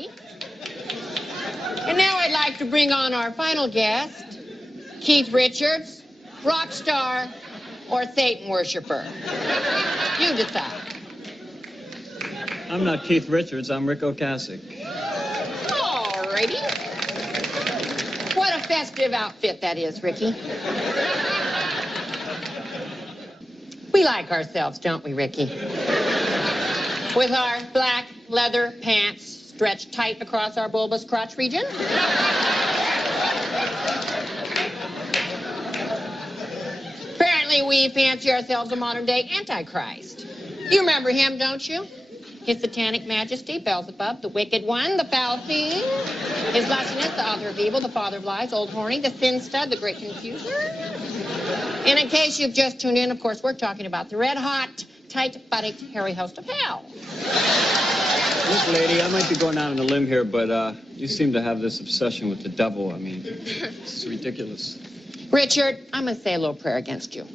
righty. And now I'd like to bring on our final guest, Keith Richards, rock star or Satan worshiper. You decide. I'm not Keith Richards, I'm Rick Ocasek. All righty. What a festive outfit that is, Ricky. We like ourselves, don't we, Ricky? With our black leather pants stretched tight across our bulbous crotch region. Apparently, we fancy ourselves a modern-day Antichrist. You remember him, don't you? His satanic majesty, Beelzebub, the wicked one, the foul fiend, his lustiness, the author of evil, the father of lies, old horny, the sin stud, the great confuser. And in case you've just tuned in, of course, we're talking about the red-hot, tight-buttocked, hairy host of hell. Look, lady, I might be going out on a limb here, but you seem to have this obsession with the devil. I mean, it's ridiculous. Richard, I'm going to say a little prayer against you.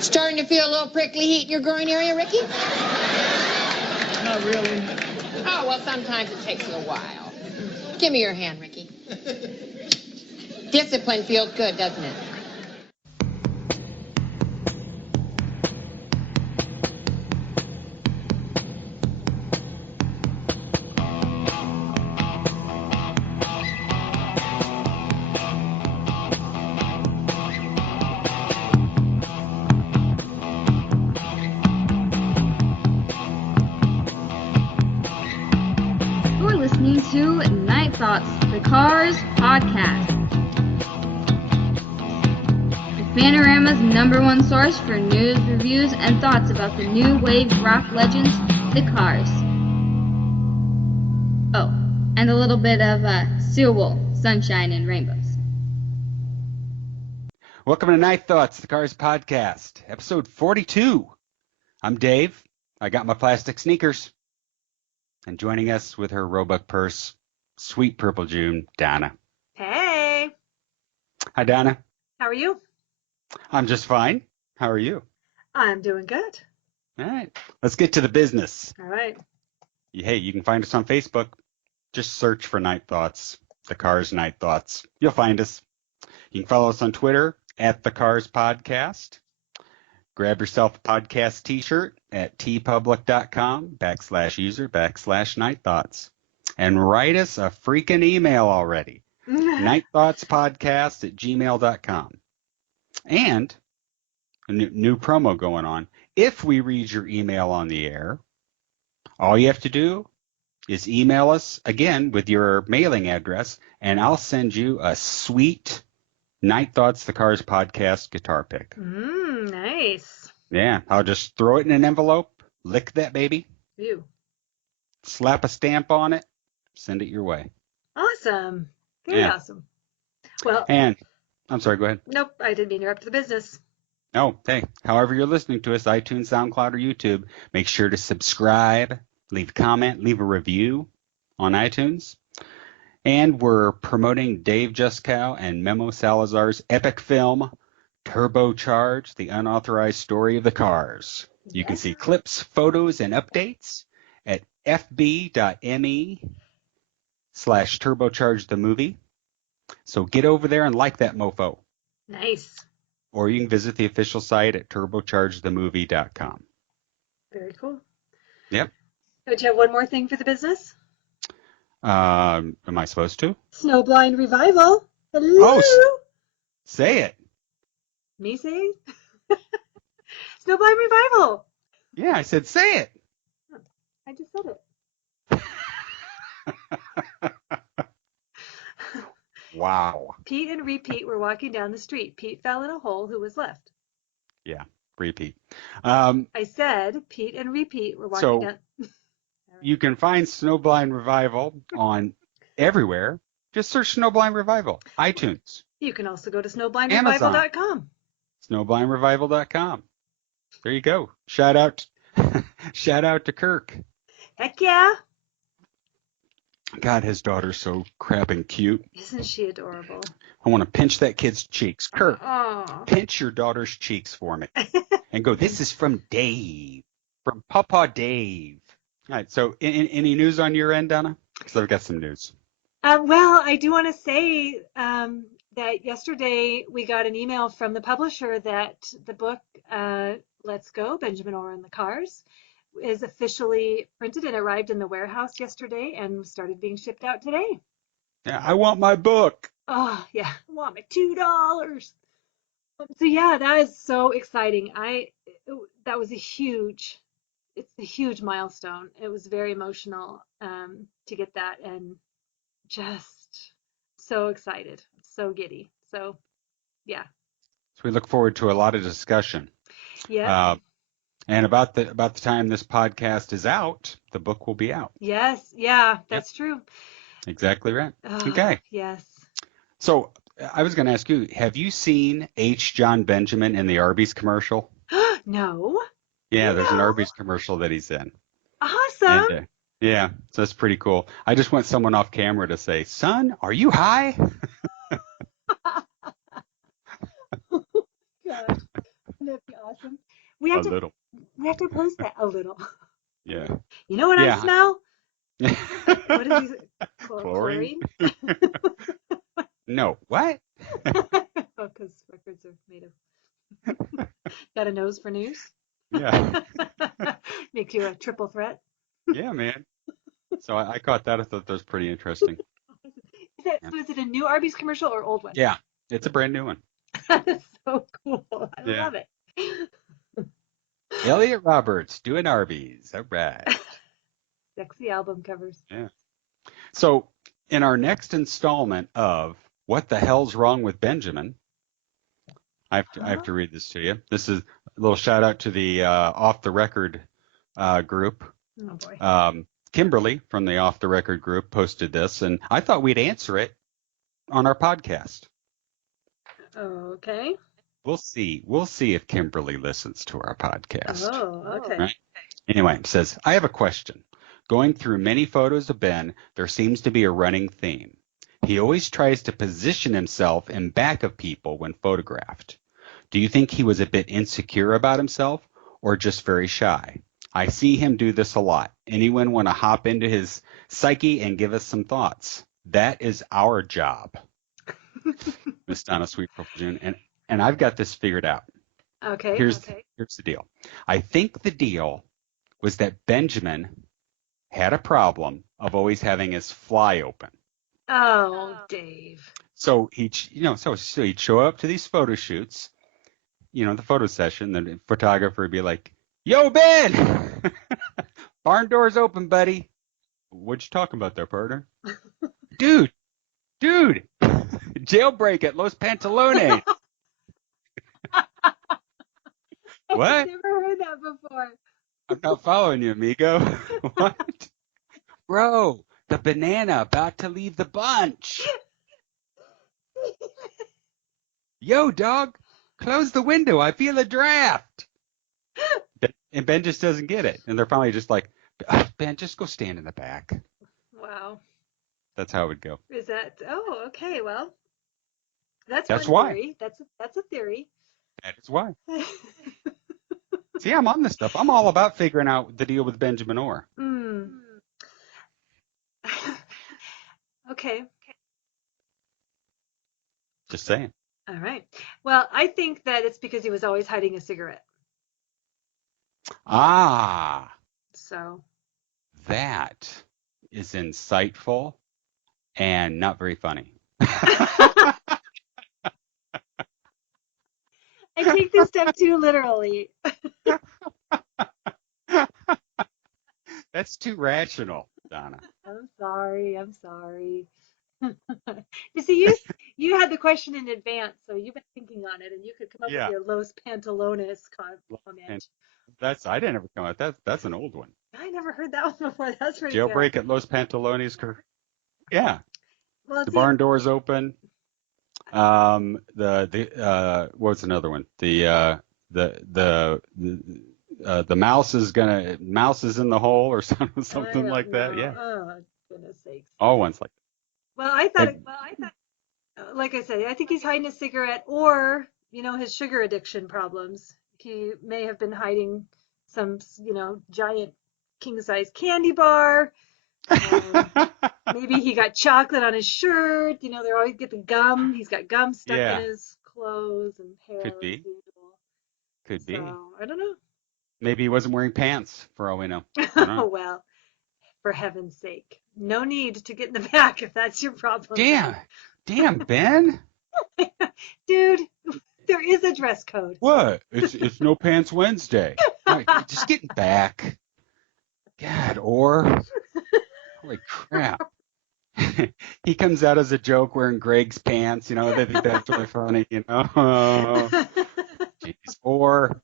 Starting to feel a little prickly heat in your groin area, Ricky? Not really. Oh, well, sometimes it takes a little while. Give me your hand, Ricky. Discipline feels good, doesn't it? You're listening to Night Thoughts, the Cars podcast. Panorama's #1 source for news, reviews, and thoughts about the new wave rock legends, the Cars. Oh, and a little bit of steel wool, sunshine, and rainbows. Welcome to Night Thoughts, the Cars podcast, episode 42. I'm Dave. I got my plastic sneakers. And joining us with her Roebuck purse, sweet purple June, Donna. Hey. Hi, Donna. How are you? I'm just fine. How are you? I'm doing good. All right. Let's get to the business. All right. Hey, you can find us on Facebook. Just search for Night Thoughts, the Cars Night Thoughts. You'll find us. You can follow us on Twitter at the Cars Podcast. Grab yourself a podcast t-shirt at tpublic.com/user/Night Thoughts. And write us a freaking email already. nightthoughtspodcast@gmail.com. And a new promo going on. If we read your email on the air, all you have to do is email us again with your mailing address, and I'll send you a sweet Night Thoughts, the Cars Podcast guitar pick. Nice. Yeah, I'll just throw it in an envelope, lick that baby, You. slap a stamp on it, send it your way. Awesome. Very Yeah. awesome. Well, And, I'm sorry, go ahead. nope, I didn't mean to interrupt the business. Oh, hey, however you're listening to us, iTunes, SoundCloud, or YouTube, make sure to subscribe, leave a comment, leave a review on iTunes. And we're promoting Dave Juskow and Memo Salazar's epic film, Turbocharged, the unauthorized story of the cars. You can see clips, photos, and updates at fb.me/turbocharge the movie. So get over there and like that mofo. Nice. Or you can visit the official site at turbochargethemovie.com. Very cool. Yep. Don't you have one more thing for the business? Am I supposed to? Snowblind Revival. Hello. Oh, say it. Me say? Snowblind Revival. Yeah, I said say it. I just said it. Wow. Pete and Repeat were walking down the street. Pete fell in a hole. Who was left? Yeah, repeat. I said Pete and Repeat were walking down. You can find Snowblind Revival on everywhere. Just search Snowblind Revival. iTunes. You can also go to snowblindrevival.com. Snowblindrevival.com. There you go. Shout out to Kirk. Heck yeah. God, his daughter's so crapping cute. Isn't she adorable? I want to pinch that kid's cheeks. Kirk, Aw. pinch your daughter's cheeks for me. And go, this is from Dave. from Papa Dave. All right. So, any news on your end, Donna? Because I've got some news. Well, I do want to say that yesterday we got an email from the publisher that the book Let's Go, Benjamin Orr and the Cars, is officially printed and arrived in the warehouse yesterday and started being shipped out today. Yeah, I want my book. Oh, yeah, I want my $2. So yeah, that is so exciting. That was it's a huge milestone. It was very emotional to get that, and just so excited, so giddy. So yeah, So we look forward to a lot of discussion. yeah, And about the time this podcast is out, the book will be out. yes, yeah, Yep, that's true. exactly right. Oh, Okay. yes. So I was going to ask you, have you seen H. John Benjamin in the Arby's commercial? No, Yeah, there's an no, Arby's commercial that he's in. awesome. And yeah, so that's pretty cool. I just want someone off camera to say, "Son, are you high?" Gosh, that'd be awesome. We A have to little. we have to post that a little. Yeah. You know what I Yeah. smell? What is he? Chlorine? Chlorine? No. What? Oh, because records are made of. Got a nose for news? Yeah. Makes you a triple threat. Yeah, man. So I caught that. I thought that was pretty interesting. Yeah. So is it a new Arby's commercial or old one? Yeah, it's a brand new one. That is so cool. I Yeah. love it. Elliot Roberts doing Arby's. All right. Sexy album covers. Yeah. So in our next installment of What the Hell's Wrong with Benjamin, I have to read this to you. This is a little shout out to the Off the Record group. Oh boy. Kimberly from the Off the Record group posted this, and I thought we'd answer it on our podcast. Okay. We'll see. We'll see if Kimberly listens to our podcast. Oh, okay. Right? Anyway, it says, I have a question. Going through many photos of Ben, there seems to be a running theme. He always tries to position himself in back of people when photographed. Do you think he was a bit insecure about himself or just very shy? I see him do this a lot. Anyone want to hop into his psyche and give us some thoughts? That is our job. Miss Donna Sweet Purple June. And I've got this figured out. Okay. Here's the deal. I think the deal was that Benjamin had a problem of always having his fly open. Oh, Dave. So he'd show up to these photo shoots, the photo session. The photographer would be like, "Yo, Ben, barn door's open, buddy." What you talking about there, partner? dude, jailbreak at Los Pantalones. What? I've never heard that before. I'm not following you, amigo. What? Bro, the banana about to leave the bunch. Yo, dog, close the window. I feel a draft. And Ben just doesn't get it. And they're finally just like, Ben, just go stand in the back. Wow. That's how it would go. Is that? Oh, okay. Well, that's That's one why. theory. That's a theory. That is why. See, I'm on this stuff. I'm all about figuring out the deal with Benjamin Orr. Okay. Just saying. All right. Well, I think that it's because he was always hiding a cigarette. Ah, So, that is insightful and not very funny. I take this step too literally. That's too rational, Donna. I'm sorry. You see, you had the question in advance, so you've been thinking on it, and you could come up Yeah. with your Los Pantalones comment. I didn't ever come out. That's an old one. I never heard that one before. That's pretty Jailbreak good. at Los Pantalones. Yeah. Well, The see, barn door's open. What's another one? The mouse is in the hole or something I like don't that. know. Yeah. Oh, goodness sakes. All ones like Well, I thought, like I said, I think he's hiding a cigarette or, his sugar addiction problems. He may have been hiding some, giant king-size candy bar. And maybe he got chocolate on his shirt. They're always get the gum. He's got gum stuck in Yeah, his clothes and hair could as be. usual. Could be. So I don't Maybe he wasn't wearing pants for all we know. I don't know. know. Well, for heaven's sake, no need to get in the back if that's your problem, Damn. Damn, Ben. Ben. Dude, there is a dress code. What? It's no pants Wednesday. All right, just getting back. God, or holy crap. He comes out as a joke wearing Greg's pants, they think that's really funny. Oh, jeez. Or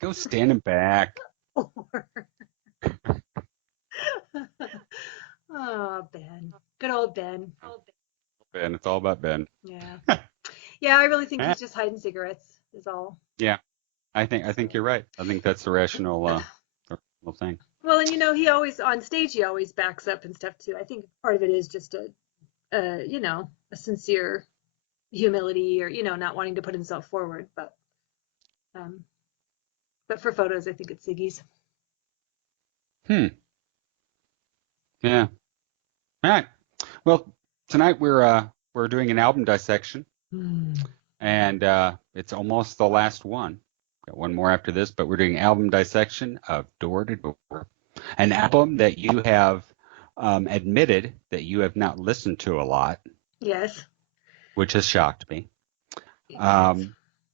go standing back. Or- Oh, Ben. Good old Ben. Ben, it's all about Ben. Yeah. Yeah, I really think Eh, he's just hiding cigarettes is all. yeah, I think you're right. I think that's the rational thing. Well, and he always on stage he always backs up and stuff too. I think part of it is just a sincere humility or not wanting to put himself forward, um but for photos I think it's Siggy's. Hmm. Yeah. All right. Well, tonight we're doing an album dissection, and it's almost the last one. Got one more after this, but we're doing album dissection of Door to Door, an album that you have admitted that you have not listened to a lot, Yes. which has shocked me. Yes.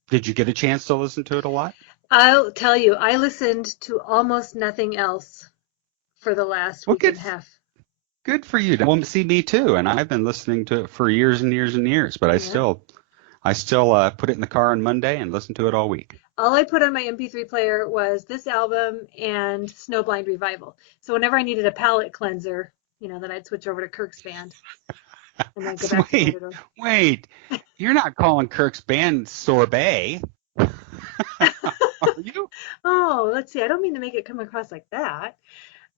Did you get a chance to listen to it a lot? I'll tell you, I listened to almost nothing else for the last Well, week and a half. good for you. Well, see, me too, and I've been listening to it for years and years and years, but I Yeah. still put it in the car on Monday and listen to it all week. All I put on my MP3 player was this album and Snowblind Revival. So whenever I needed a palate cleanser, then I'd switch over to Kirk's band and then go back to Wait, Door. wait. You're not calling Kirk's band sorbet, are you? Oh, let's see. I don't mean to make it come across like that.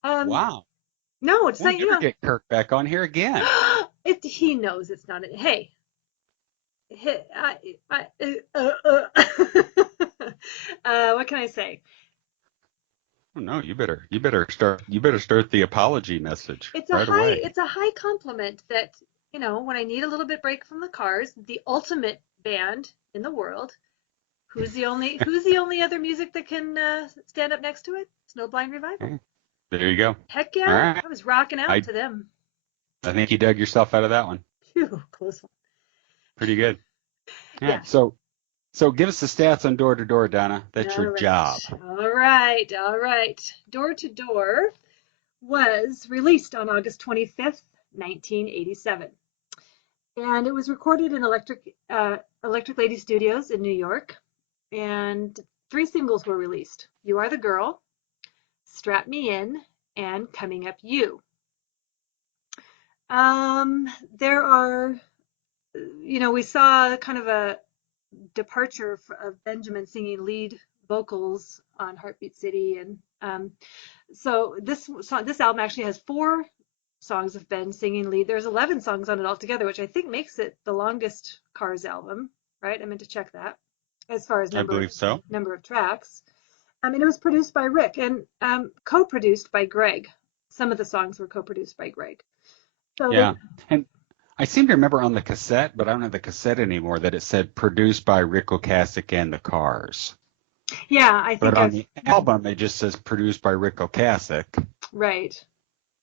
Um, Wow. no, it's We'll not, never get Kirk back on here again. he knows it's not a, hey, what can I say? Oh, no, you better start the apology message right away. It's a high compliment that, when I need a little bit break from the cars, the ultimate band in the world, who's the only other music that can stand up next to it? Snowblind Revival. Okay, there you go. Heck All yeah, right. I was rocking out I to them. I think you dug yourself out of that one. Phew, close one. Pretty good. All Yeah. right. So give us the stats on Door to Door, Donna. That's your All right. job. All right. Door to Door was released on August 25th, 1987. And it was recorded in Electric Lady Studios in New York. And 3 singles were released: You Are the Girl, Strap Me In, and Coming Up You. There are, we saw kind of a departure of Benjamin singing lead vocals on Heartbeat City, and so this album actually has 4 songs of Ben singing lead. There's 11 songs on it altogether, which I think makes it the longest Cars album, right? I meant to check that as far as I believe so. number of tracks. And it was produced by Rick and co-produced by Greg. Some of the songs were co-produced by Greg. So Yeah. And I seem to remember on the cassette, but I don't have the cassette anymore, that it said produced by Rick Ocasek and the Cars. yeah, I think But on the album, it just says produced by Rick Ocasek. right.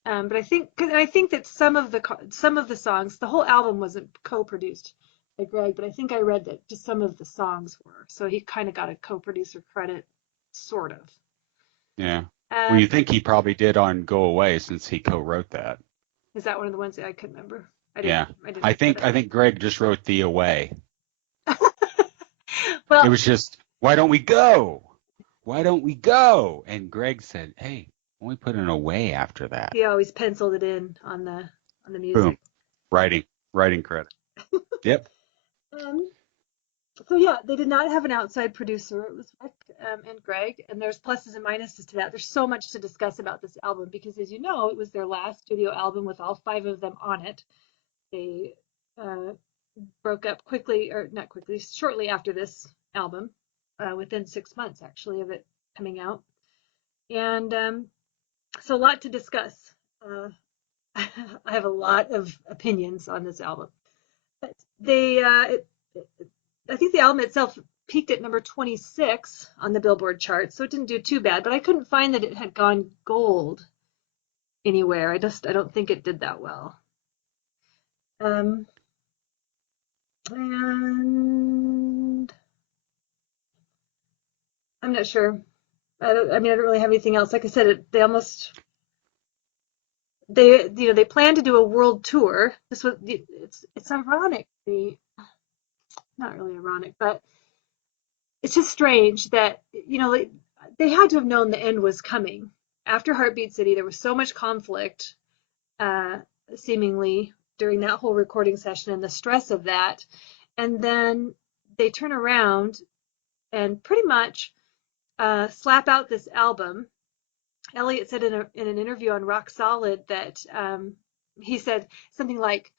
But I think that some of the songs, the whole album wasn't co-produced by Greg, but I think I read that just some of the songs were. So he kind of got a co-producer credit, sort of. Yeah. Well, you think he probably did on Go Away, since he co-wrote that. Is that one of the ones that I couldn't remember? Yeah. didn't I look think Greg just wrote the Away. it up. Well, It was just, why don't we go? Why don't we go? And Greg said, hey, why don't we put an Away after that? he always penciled it in on the music. Boom. Writing credit. Yep. So yeah, they did not have an outside producer. It was Rick and Greg, and there's pluses and minuses to that. There's so much to discuss about this album because, as you know, it was their last studio album with all 5 of them on it. They broke up quickly, or not quickly, shortly after this album, within 6 months actually of it coming out. And so a lot to discuss. I have a lot of opinions on this album. But I think the album itself peaked at number 26 on the Billboard chart, so it didn't do too bad. But I couldn't find that it had gone gold anywhere. I don't think it did that well. And I'm not sure. I don't really have anything else. Like I said, they planned to do a world tour. It's ironic. Not really ironic, but it's just strange that they had to have known the end was coming. After Heartbeat City, there was so much conflict, seemingly during that whole recording session and the stress of that, and then they turn around and pretty much slap out this album. Elliot said in an interview on Rock Solid that he said something like,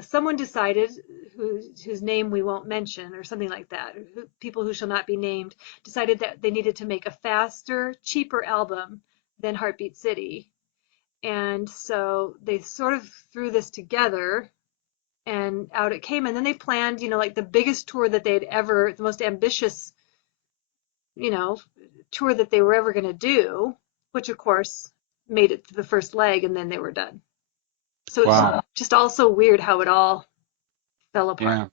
someone decided, whose name we won't mention, or something like that, people who shall not be named, decided that they needed to make a faster, cheaper album than Heartbeat City. And so they sort of threw this together, and out it came. And then they planned, like the biggest tour that they'd ever, the most ambitious, tour that they were ever going to do, which of course made it to the first leg, and then they were done. So it's just all so weird how it all fell apart. Yeah.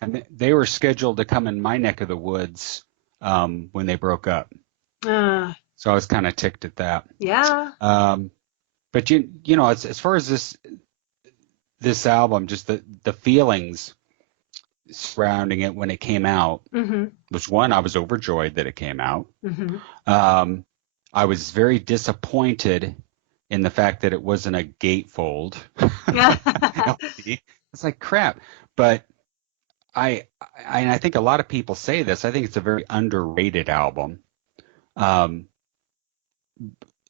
And they were scheduled to come in my neck of the woods when they broke up. So I was kind of ticked at that. Yeah. But as far as this album, just the feelings surrounding it when it came out, was one, I was overjoyed that it came out. I was very disappointed in the fact that it wasn't a gatefold LP. It's like crap. But I think a lot of people say this. I think it's a very underrated album. I'm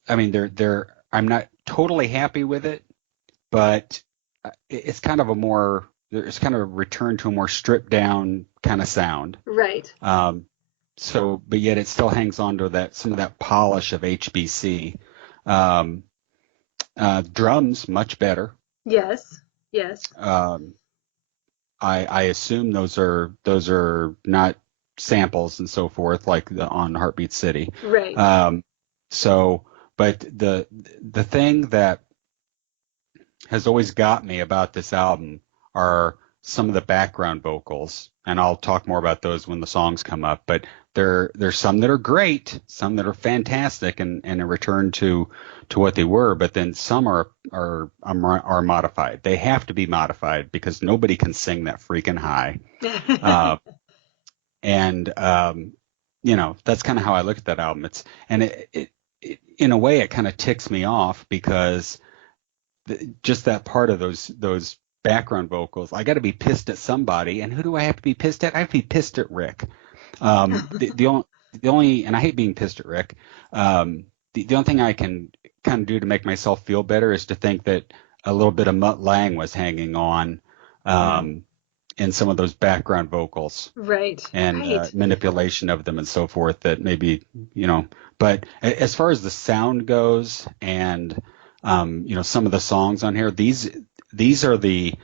not totally happy with it, but it's kind of it's kind of a return to a more stripped down kind of sound. Right. But yet it still hangs on to some of that polish of HBC. Drums much better. Yes. I assume those are not samples and so forth like on Heartbeat City. Right. But the thing that has always got me about this album are some of the background vocals, and I'll talk more about those when the songs come up. But there's some that are great, some that are fantastic, and a return to what they were. But then some are modified. They have to be modified because nobody can sing that freaking high. That's kind of how I look at that album. It in a way it kind of ticks me off because just that part of those background vocals, I got to be pissed at somebody, and who do I have to be pissed at? I have to be pissed at Rick. The only, and I hate being pissed at Rick. The only thing I can kind of do to make myself feel better is to think that a little bit of Mutt Lange was hanging on in some of those background vocals, right, and manipulation of them and so forth. That maybe but as far as the sound goes, and some of the songs on here, these are the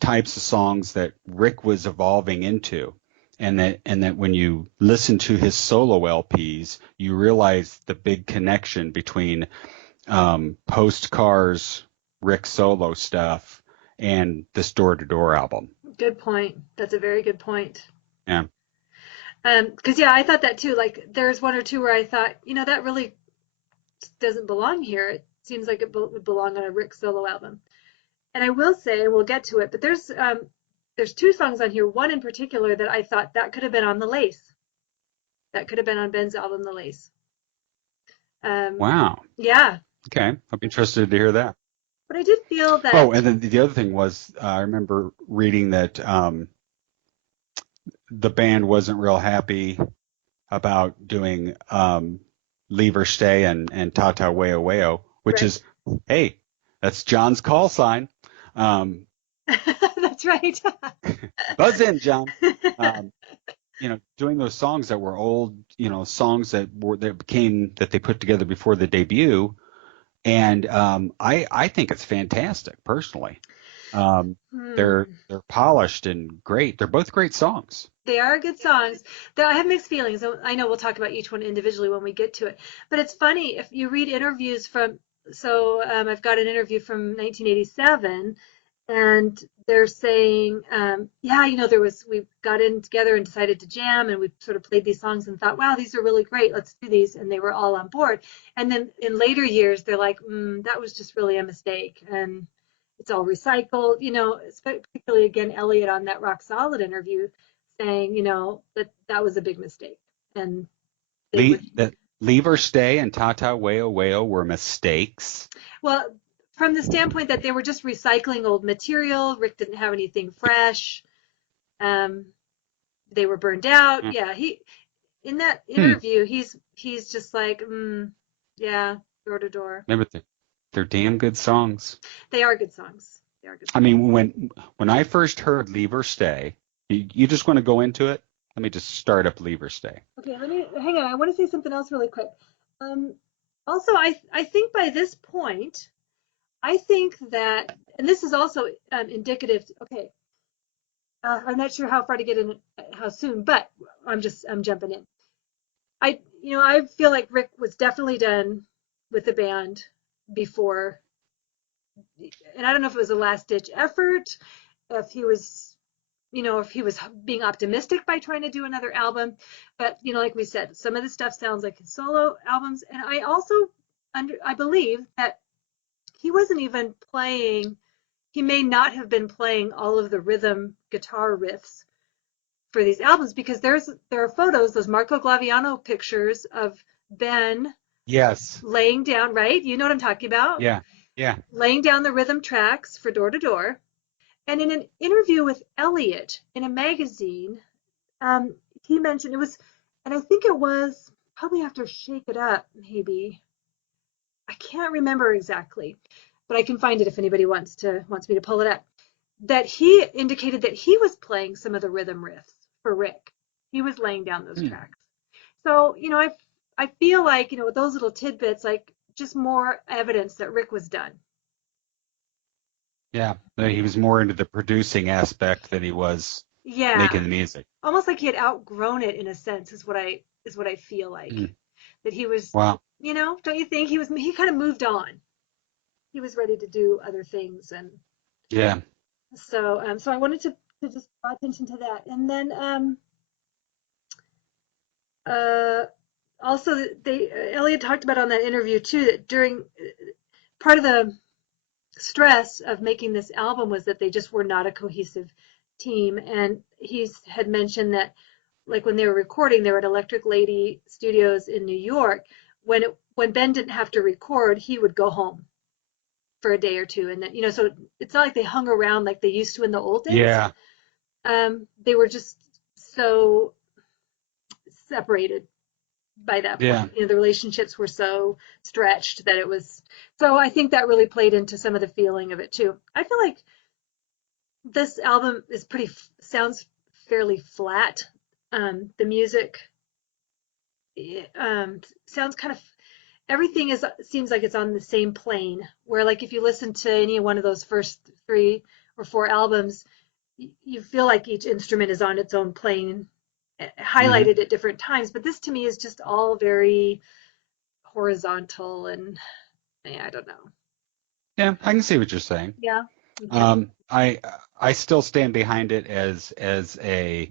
types of songs that Rick was evolving into, and that when you listen to his solo LPs, you realize the big connection between post Cars Rick solo stuff and this Door to Door album. Good point. That's a very good point. Yeah. Because I thought that too. Like there's one or two where I thought, that really doesn't belong here. It seems like it would belong on a Rick solo album. And I will say, and we'll get to it, but there's two songs on here. One in particular that I thought that could have been on The Lace. That could have been on Ben's album, The Lace. Wow. Yeah. Okay, I'll be interested to hear that. But I did feel that. Oh, and then the other thing was, I remember reading that the band wasn't real happy about doing Leave or Stay and Ta Ta Weo Weo, which is, hey, that's John's call sign. That's right. Buzz in, John. doing those songs that were old, songs that they put together before the debut. And I think it's fantastic personally. They're polished and great. They're both great songs. They are good songs. I have mixed feelings. I know we'll talk about each one individually when we get to it. But it's funny if you read interviews from. So I've got an interview from 1987, and they're saying, we got in together and decided to jam, and we sort of played these songs and thought, wow, these are really great. Let's do these, and they were all on board. And then in later years, they're like, that was just really a mistake, and it's all recycled. Particularly again, Elliot on that Rock Solid interview saying, that was a big mistake, and Leave or Stay and Tata Weo Weo were mistakes. Well, from the standpoint that they were just recycling old material. Rick didn't have anything fresh. They were burned out. Yeah, in that interview, he's just like, yeah, door to door. Remember, they're damn good songs. They are good songs. I mean, when I first heard Leave or Stay, you just want to go into it? Let me just start up Leave or Stay. Okay, hang on. I want to say something else really quick. Also, I think by this point, I think that, and this is also indicative. Okay, I'm not sure how far to get in, how soon, but I'm jumping in. I feel like Rick was definitely done with the band before, and I don't know if it was a last ditch effort, if he was being optimistic by trying to do another album, but like we said, some of the stuff sounds like his solo albums, and I believe that he wasn't even playing. He may not have been playing all of the rhythm guitar riffs for these albums, because there are photos, those Marco Glaviano pictures of Ben. Yes. Laying down, right? You know what I'm talking about? Yeah. Laying down the rhythm tracks for Door to Door. And in an interview with Elliot in a magazine, he mentioned it was, and I think it was probably after Shake It Up, maybe. I can't remember exactly, but I can find it if anybody wants me to pull it up. That he indicated that he was playing some of the rhythm riffs for Rick. He was laying down those tracks. So, I feel like, with those little tidbits, like just more evidence that Rick was done. Yeah, he was more into the producing aspect than he was making the music. Almost like he had outgrown it in a sense, is what I feel like. That he was, wow. Don't you think he kind of moved on? He was ready to do other things, and yeah. So I wanted to just draw attention to that, and then also Elliot talked about on that interview too, that during part of the stress of making this album was that they just were not a cohesive team, and he had mentioned that, like, when they were recording, they were at Electric Lady Studios in New York. When Ben didn't have to record, he would go home for a day or two, and then so it's not like they hung around like they used to in the old days. Yeah. They were just so separated by that point. The relationships were so stretched that it was. So I think that really played into some of the feeling of it too. I feel like this album is sounds fairly flat. The music sounds kind of, everything seems like it's on the same plane, where like if you listen to any one of those first 3 or 4 albums, you feel like each instrument is on its own plane, highlighted at different times. But this to me is just all very horizontal, and I don't know. Yeah, I can see what you're saying. Yeah. Okay. I still stand behind it as a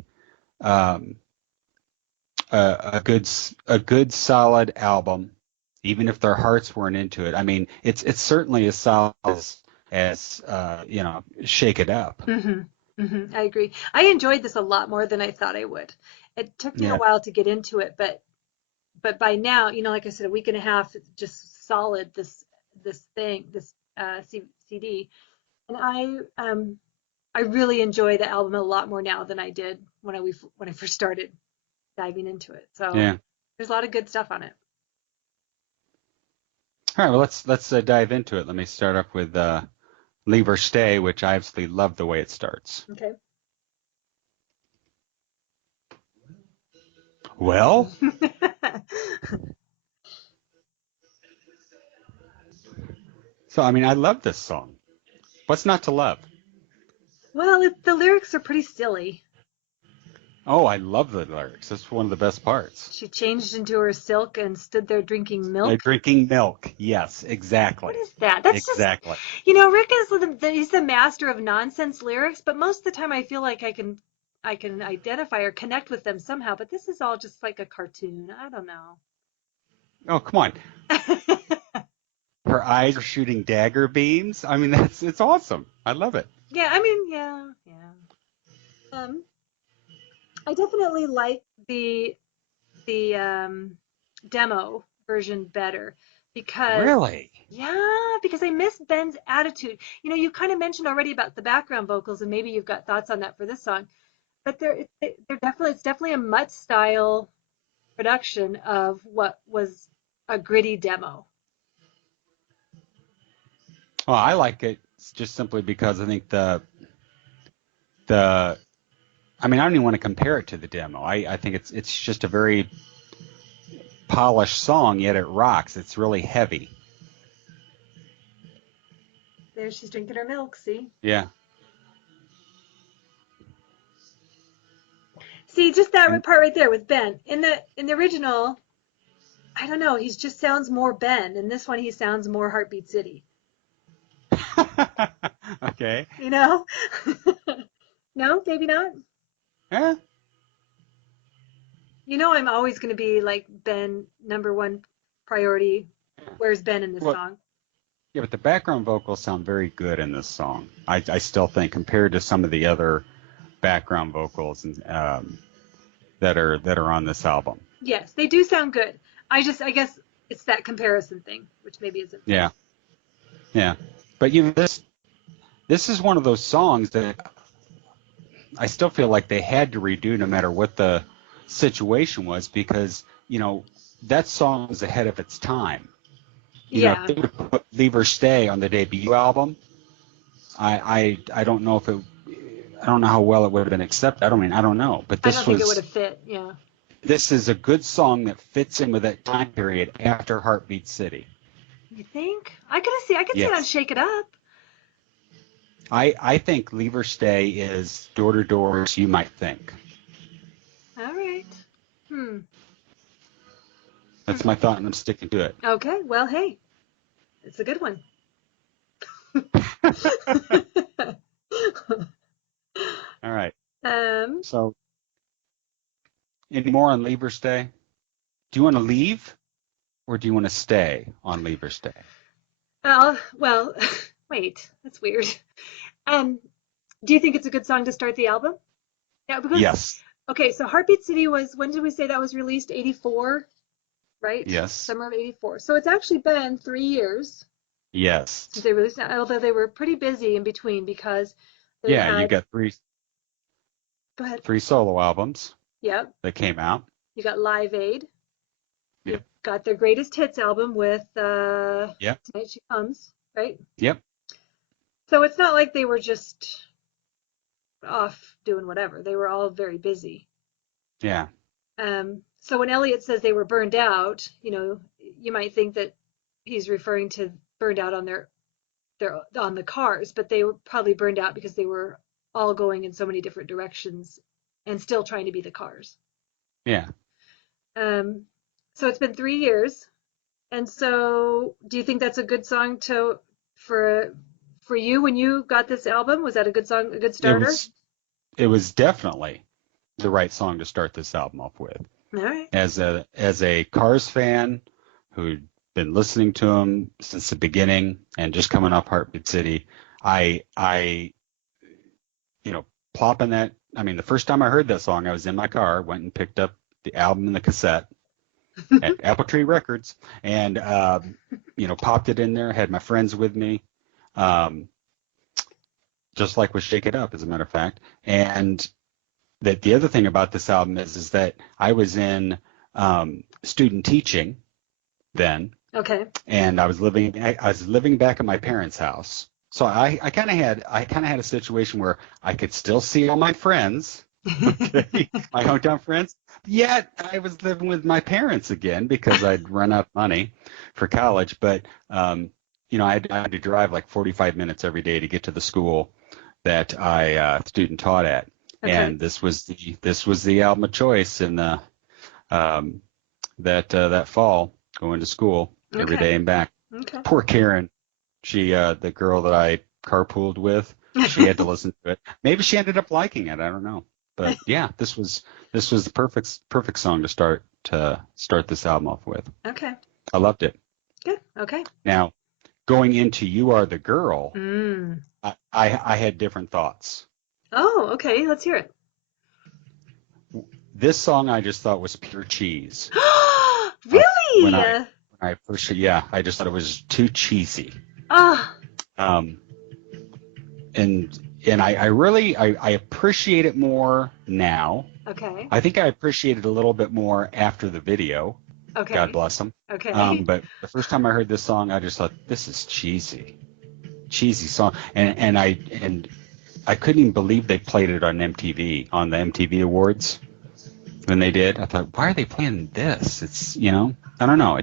good solid album, even if their hearts weren't into it. I mean, it's certainly as solid as Shake It Up. I agree. I enjoyed this a lot more than I thought I would. It took me a while to get into it, but by now, like I said, a week and a half, it's just solid. This CD, and I really enjoy the album a lot more now than I did when I first started diving into it. So there's a lot of good stuff on it. All right, well let's dive into it. Let me start up with Leave or Stay, which I absolutely love the way it starts. Okay. Well, so I mean, I love this song. What's not to love? Well, the lyrics are pretty silly. Oh, I love the lyrics. That's one of the best parts. She changed into her silk and stood there drinking They're milk. drinking milk. Yes, What exactly. is that? That's just, Exactly. Rick is he's the master of nonsense lyrics, but most of the time I feel like I can identify or connect with them somehow, but this is all just like a cartoon. I don't know. Oh, come on. Her eyes are shooting dagger beams. I mean, it's awesome. I love it. Yeah, I mean, yeah, yeah. Um, I definitely like the demo version better because Really? yeah, because I miss Ben's attitude. You kind of mentioned already about the background vocals, and maybe you've got thoughts on that for this song. But it's definitely a Mutt style production of what was a gritty demo. Well, I like it just simply because I think the I mean, I don't even want to compare it to the demo. I think it's just a very polished song, yet it rocks. It's really heavy. There she's drinking her milk, see? Yeah. See, just that And part right there with Ben. In the original, I don't know, he just sounds more Ben. In this one he sounds more Heartbeat City. okay. You know? No, maybe not. Yeah. I'm always going to be like Ben, number one priority. Where's Ben in this Well, song? yeah, but the background vocals sound very good in this song. I still think compared to some of the other background vocals and that are on this album. Yes, they do sound good. I guess it's that comparison thing, which maybe isn't Yeah. fair. Yeah. But this is one of those songs that I still feel like they had to redo no matter what the situation was because, that song was ahead of its time. If Yeah, they would put Leave or Stay on the debut album, I don't know if it I don't know how well it would have been accepted. I don't know. But I don't think it would have fit. Yeah. this is a good song that fits in with that time period after Heartbeat City. You think? I could see it on Yes. Shake It Up. I think Leave or Stay is door to door as you might think. All right. Hmm. That's my thought, and I'm sticking to it. Okay. Well, hey, it's a good one. All right. um. So, any more on Leave or Stay? Do you want to leave, or do you want to stay on Leave or Stay? Well. Wait. That's weird. Do you think it's a good song to start the album? Yeah. Because Yes. okay. So Heartbeat City was, when did we say that was released? 84, right? Yes. Summer of 84. So it's actually been 3 years Yes. since they released it, although they were pretty busy in between because they Yeah, you had. got three Go ahead. three solo albums Yep. that came out. You got Live Aid. Yep. Got their greatest hits album with Yep. Tonight She Comes, right? Yep. So it's not like they were just off doing whatever. They were all very busy. Yeah. So when Elliot says they were burned out, you might think that he's referring to burned out on their on the cars, but they were probably burned out because they were all going in so many different directions and still trying to be the cars. Yeah. So it's been 3 years. And so do you think that's a good song for you when you got this album? Was that a good song, a good It starter? was definitely the right song to start this album off with. All right. As a Cars fan who'd been listening to him since the beginning and just coming off Heartbeat City, I plopping that. I mean, the first time I heard that song, I was in my car, went and picked up the album and the cassette at Apple Tree Records, and popped it in there. Had my friends with me, just like with Shake It Up, as a matter of fact. And that the other thing about this album is that I was in student teaching then, Okay. and I was living back at my parents' house. So I kind of had a situation where I could still see all my friends, Okay, my hometown friends. Yet I was living with my parents again because I'd run out of money for college. But I had to drive like 45 minutes every day to get to the school that I student taught at, Okay. and this was the album of choice in the that fall going to school every Okay. day and back. Okay. Poor Karen, she the girl that I carpooled with, she had to listen to it. Maybe she ended up liking it. I don't know. But yeah, this was the perfect song to start this album off with. Okay. I loved it. Good. Okay. Now, going into You Are the Girl, Mm. I had different thoughts. Oh, okay. Let's hear it. This song I just thought was pure cheese. Really? When I first, yeah, I just thought it was too cheesy. Ah. And I really appreciate it more now. Okay. I think I appreciate it a little bit more after the video. Okay. God bless them. Okay. But the first time I heard this song, I just thought this is cheesy song, and I couldn't even believe they played it on MTV on the MTV Awards when they did. I thought, why are they playing this? It's I don't know.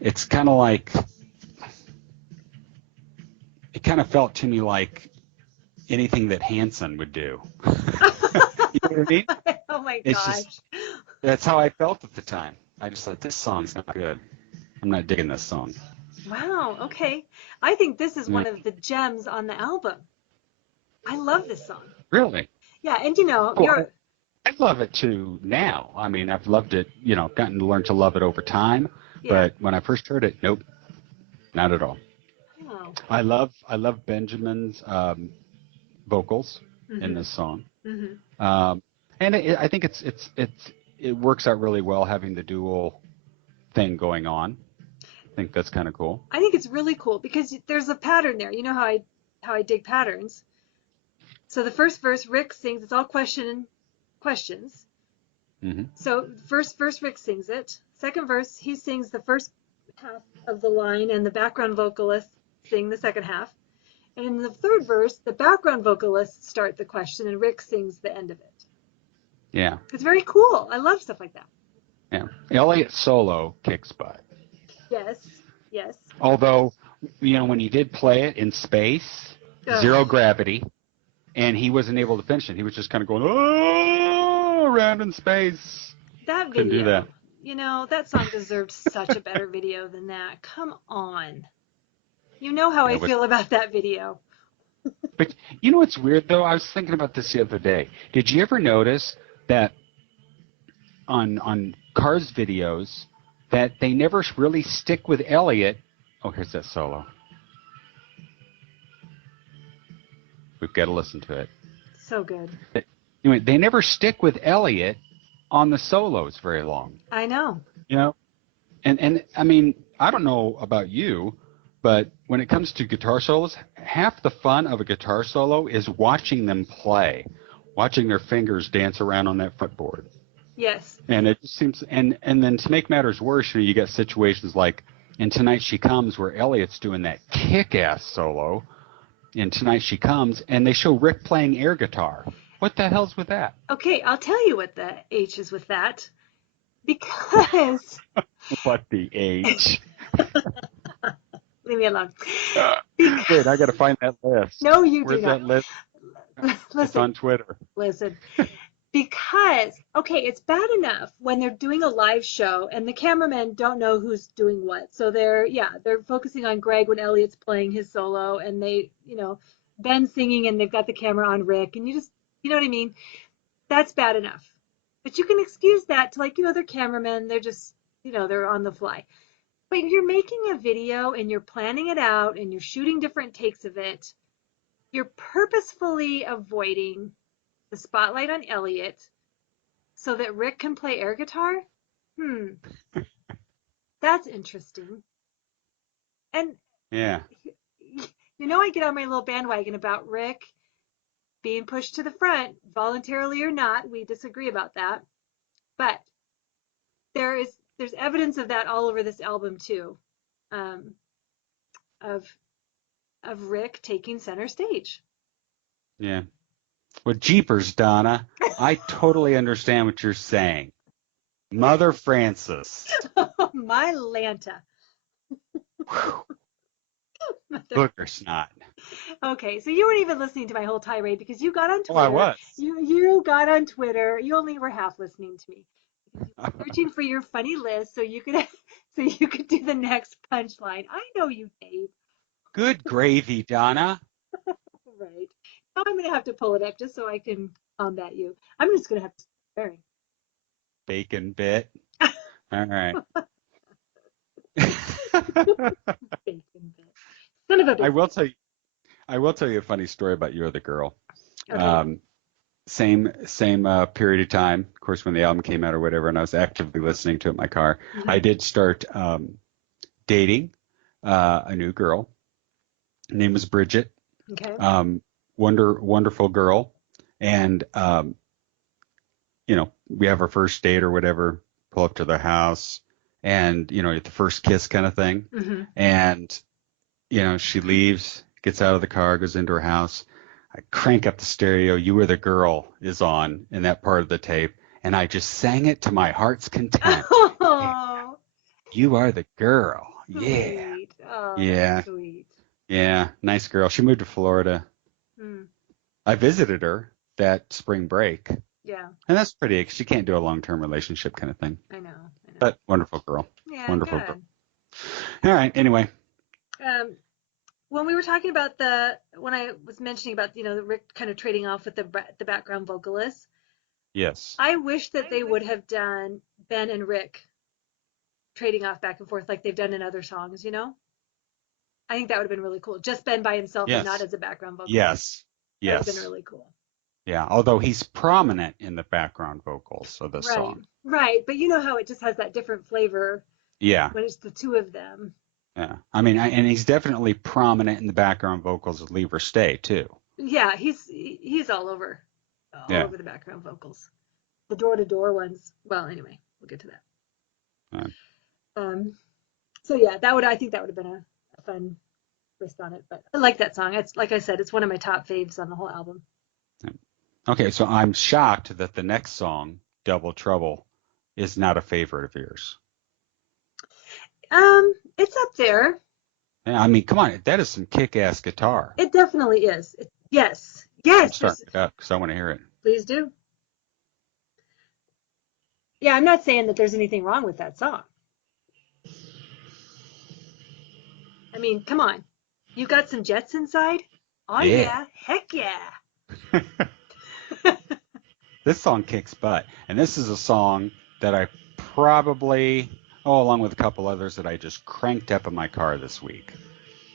It's kind of like. It kind of felt to me like anything that Hanson would do. You know what I mean? Oh my It's gosh. just that's how I felt at the time. I just thought this song's not good. I'm not digging this song. Wow. Okay. I think this is one of the gems on the album. I love this song. Really? Yeah, and Well, I love it too now. I mean, I've loved it, gotten to learn to love it over time. Yeah. But when I first heard it, nope, not at all. Oh. I love Benjamin's vocals in this song. Mm-hmm. And I think it works out really well having the dual thing going on. I think that's kind of cool. I think it's really cool because there's a pattern there. You know how I dig patterns. So the first verse, Rick sings. It's all questions. Mm-hmm. So first verse, Rick sings it. Second verse, he sings the first half of the line, and the background vocalists sing the second half. And in the third verse, the background vocalists start the question, and Rick sings the end of it. Yeah. It's very cool. I love stuff like that. Yeah. Elliot solo kicks butt. Yes. Yes. Although, when he did play it in space, zero gravity, and he wasn't able to finish it. He was just kind of going, oh, around in space. That video. Couldn't do that. That song deserved such a better video than that. Come on. You know how I feel about that video. But you know what's weird, though? I was thinking about this the other day. Did you ever notice that on Cars videos that they never really stick with Elliot? Oh, here's that solo. We've got to listen to it. So good. Anyway, they never stick with Elliot on the solos very long. I know. And I mean, I don't know about you, but when it comes to guitar solos, half the fun of a guitar solo is watching them play, watching their fingers dance around on that fretboard. Yes. And it just seems, and then to make matters worse, you get situations like in Tonight She Comes where Elliot's doing that kick-ass solo in Tonight She Comes, and they show Rick playing air guitar. What the hell's with that? Okay, I'll tell you what the H is with that. Because... What the H? Leave me alone. Wait, I got to find that list. No, you Where's do not. that list? Listen. It's on Twitter. Listen. Because, okay, it's bad enough when they're doing a live show and the cameramen don't know who's doing what. So they're focusing on Greg when Elliot's playing his solo, and they, Ben's singing and they've got the camera on Rick, and you know what I mean? That's bad enough. But you can excuse that to they're cameramen, they're just, they're on the fly. But you're making a video and you're planning it out and you're shooting different takes of it. You're purposefully avoiding the spotlight on Elliot so that Rick can play air guitar? That's interesting. And Yeah. I get on my little bandwagon about Rick being pushed to the front, voluntarily or not. We disagree about that. But there's evidence of that all over this album too. Of Rick taking center stage. Yeah. Well, jeepers, Donna. I totally understand what you're saying. Mother Francis. My Lanta. Whew, Mother. booger snot. Okay, so you weren't even listening to my whole tirade because you got on Oh, I Twitter. was. You got on Twitter. You only were half listening to me because you were searching for your funny list so you could so you could do the next punchline. I know you, Dave. Good gravy, Donna. Right. Now I'm gonna have to pull it up just so I can combat you. I'm just gonna have to start swearing. Bacon bit. All right. Bacon bit. Son of a I bitch. will tell you. I will tell you a funny story about You Are the Girl. Okay. Same period of time, of course, when the album came out or whatever, and I was actively listening to it in my car. I Mhm. did start dating a new girl. Her name was Bridget. Okay. Wonderful girl, and we have our first date or whatever. Pull up to the house, and the first kiss kind of thing, Hmm. and she leaves, gets out of the car, goes into her house. I crank up the stereo. You Are the Girl is on in that part of the tape, and I just sang it to my heart's content. Yeah, Oh, you are the girl. Yeah, sweet. Oh, that's yeah, sweet. yeah. Nice girl. She moved to Florida. Mm, I visited her that spring break, yeah, and that's pretty. She can't do a long-term relationship kind of thing, I know. I know. but wonderful girl. Yeah, Wonderful girl. good. All right. Anyway, Um, when we were talking about when I was mentioning about, Rick kind of trading off with the background vocalists, yes, I wish that they would have done Ben and Rick trading off back and forth like they've done in other songs. I think that would have been really cool. Just Ben by himself and not yes, as a background vocalist. yes, That would have been yes. really cool. Yeah. Although he's prominent in the background vocals of this Right, song. right. But you know how it just has that different flavor Yeah. when it's the two of them. Yeah. I mean, and he's definitely prominent in the background vocals of Leave or Stay too. Yeah, he's all Yeah. over the background vocals. The door to door ones. Well, anyway, we'll get to that. Uh, Um, so yeah, I think that would have been a fun twist on it. But I like that song. It's like I said, it's one of my top faves on the whole album. yeah. Okay, so I'm shocked that the next song, Double Trouble, is not a favorite of yours. It's up there. Yeah, I mean, come on, that is some kick-ass guitar. It definitely is. Yes, I'm yes. starting it up because I want to hear it. Please do. Yeah, I'm not saying that there's anything wrong with that song. I mean, come on. You got some jets inside? Oh Yeah. yeah, heck yeah. This song kicks butt, and this is a song that I probably, along with a couple others that I just cranked up in my car this week.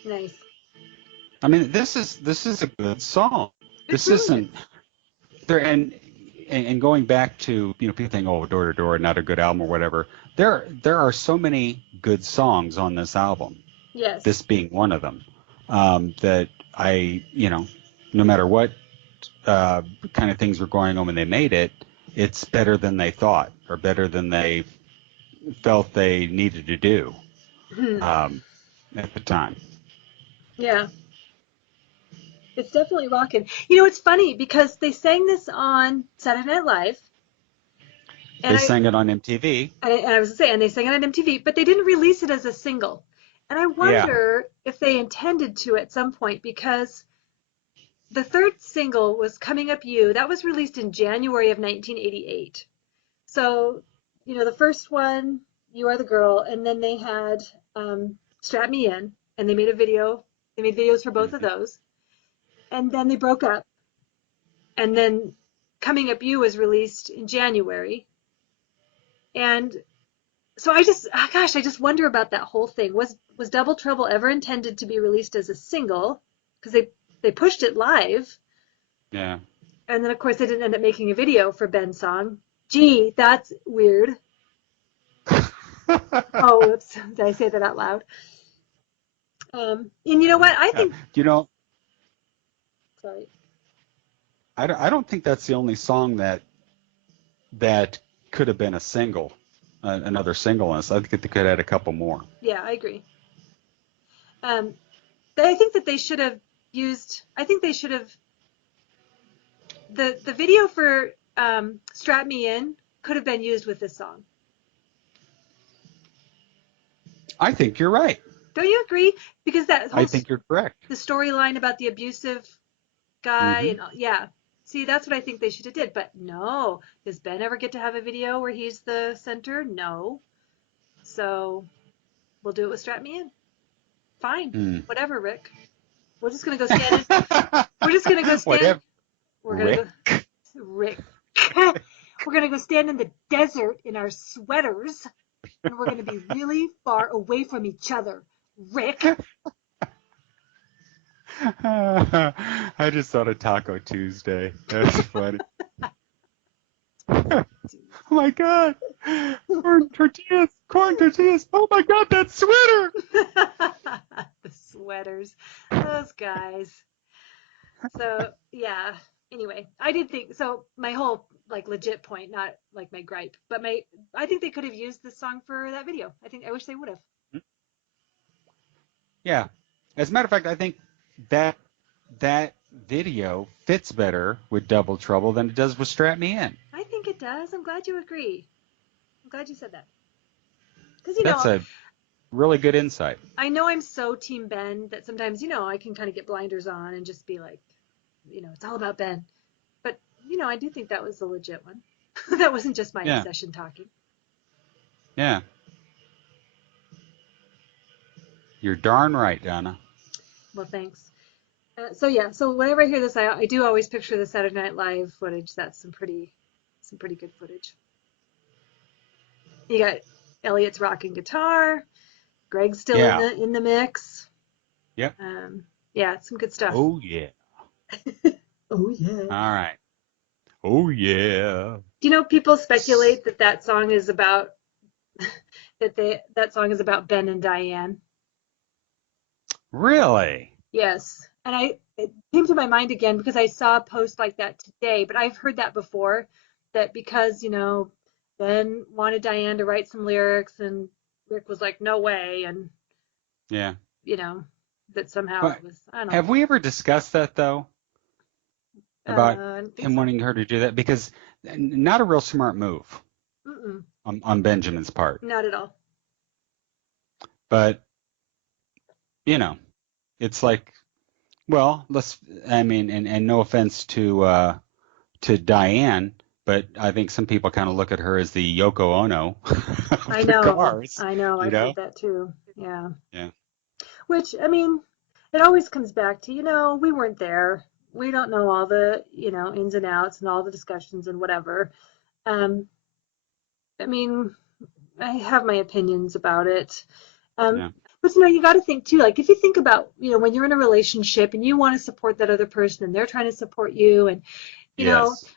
Nice. I mean, this is a good song. It's This really good. isn't there, and going back to people think, oh, Door to Door, not a good album or whatever. There are so many good songs on this album. Yes. This being one of them. That no matter what kind of things were going on when they made it, it's better than they thought or better than they felt they needed to do Hmm. at the time. Yeah. It's definitely rocking. It's funny because they sang this on Saturday Night Live, and They sang it on MTV. I was saying they sang it on MTV, but they didn't release it as a single. And I Yeah. wonder if they intended to at some point because the third single was Coming Up You. That was released in January of 1988. So, the first one, You Are the Girl, and then they had Strap Me In, and they made a video. They made videos for both of Mhm. those. And then they broke up. And then Coming Up You was released in January. And so I just wonder about that whole thing. Was Double Trouble ever intended to be released as a single? Because they pushed it live. Yeah. And then, of course, they didn't end up making a video for Ben's song. Gee, that's weird. Oh, whoops. Did I say that out loud? And you know what? I Yeah. think, sorry. I don't think that's the only song that could have been a single, another single on this. I think they could have had a couple more. Yeah, I agree. But I think that I think they should have the video for Strap Me In could have been used with this song. I think you're right. Don't you agree? Because that whole I think you're correct. the storyline about the abusive guy and yeah. See, that's what I think they should have did. But no, does Ben ever get to have a video where he's the center? No. So we'll do it with Strap Me In. Fine. Whatever, Rick. We're just gonna go stand in. We're just gonna go stand. Whatever. We're gonna go. Rick. We're gonna go stand in the desert in our sweaters, and we're gonna be really far away from each other. Rick. I just thought of Taco Tuesday. That's funny. Oh my God. Corn tortillas. Oh my God, that sweater. The sweaters. Those guys. So, yeah. Anyway, I did think, so my whole, like, legit point, not like my gripe, but I think they could have used this song for that video. I wish they would have. Yeah. As a matter of fact, I think that video fits better with Double Trouble than it does with Strap Me In. I think it does. I'm glad you agree. I'm glad you said that. Because, That's a really good insight. I know I'm so Team Ben that sometimes, I can kind of get blinders on and just be like, it's all about Ben. But, I do think that was a legit one. That wasn't just my obsession talking. Yeah. You're darn right, Donna. Well, thanks. So whenever I hear this, I do always picture the Saturday Night Live footage. That's some pretty good footage. You got Elliot's rocking guitar. Greg's still in the mix. Yep. Yeah, some good stuff. Oh yeah. Oh yeah. All right. Oh yeah. People speculate that song is about that song is about Ben and Diane. Really? Yes. And it came to my mind again because I saw a post like that today, but I've heard that before, that because, Ben wanted Diane to write some lyrics and Rick was like, no way. And, yeah, that somehow it was, I don't know. Have we ever discussed that though? About him wanting her to do that? Because not a real smart move on Benjamin's part. Not at all. But, it's like, well, and no offense to Diane, but I think some people kind of look at her as the Yoko Ono of I the know. cars. I know. I've heard that too. Yeah. Yeah. Which, it always comes back to, we weren't there. We don't know all the, ins and outs and all the discussions and whatever. I have my opinions about it. But, you got to think too, like if you think about, when you're in a relationship and you want to support that other person and they're trying to support you and,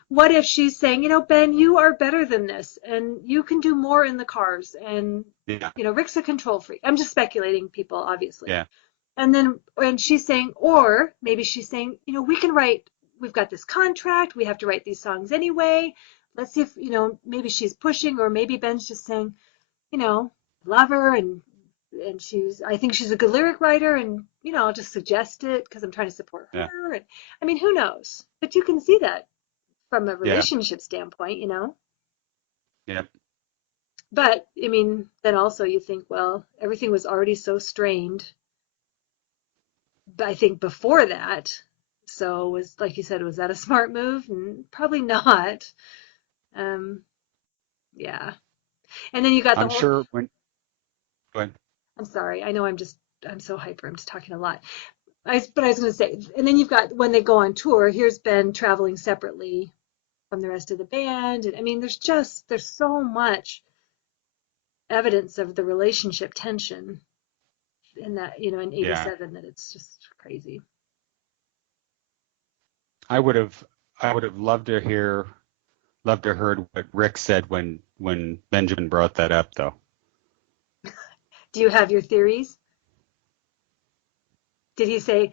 what if she's saying, Ben, you are better than this and you can do more in the cars and, Rick's a control freak. I'm just speculating, people, obviously. Yeah. And then when she's saying, or maybe she's saying, we've got this contract, we have to write these songs anyway. Let's see if, maybe she's pushing, or maybe Ben's just saying, love her and I think she's a good lyric writer and, I'll just suggest it because I'm trying to support her. Yeah. And who knows? But you can see that from a relationship standpoint, Yeah. But, then also you think, well, everything was already so strained. I think before that, so was, like you said, was that a smart move? Probably not. Yeah. And then you got I'm sure when. Go ahead. I'm sorry. I know I'm so hyper. I'm just talking a lot. But I was going to say, and then you've got when they go on tour, here's Ben traveling separately from the rest of the band. And there's so much evidence of the relationship tension in that, in 87 that it's just crazy. I would have loved to heard what Rick said when Benjamin brought that up, though. Do you have your theories? Did he say?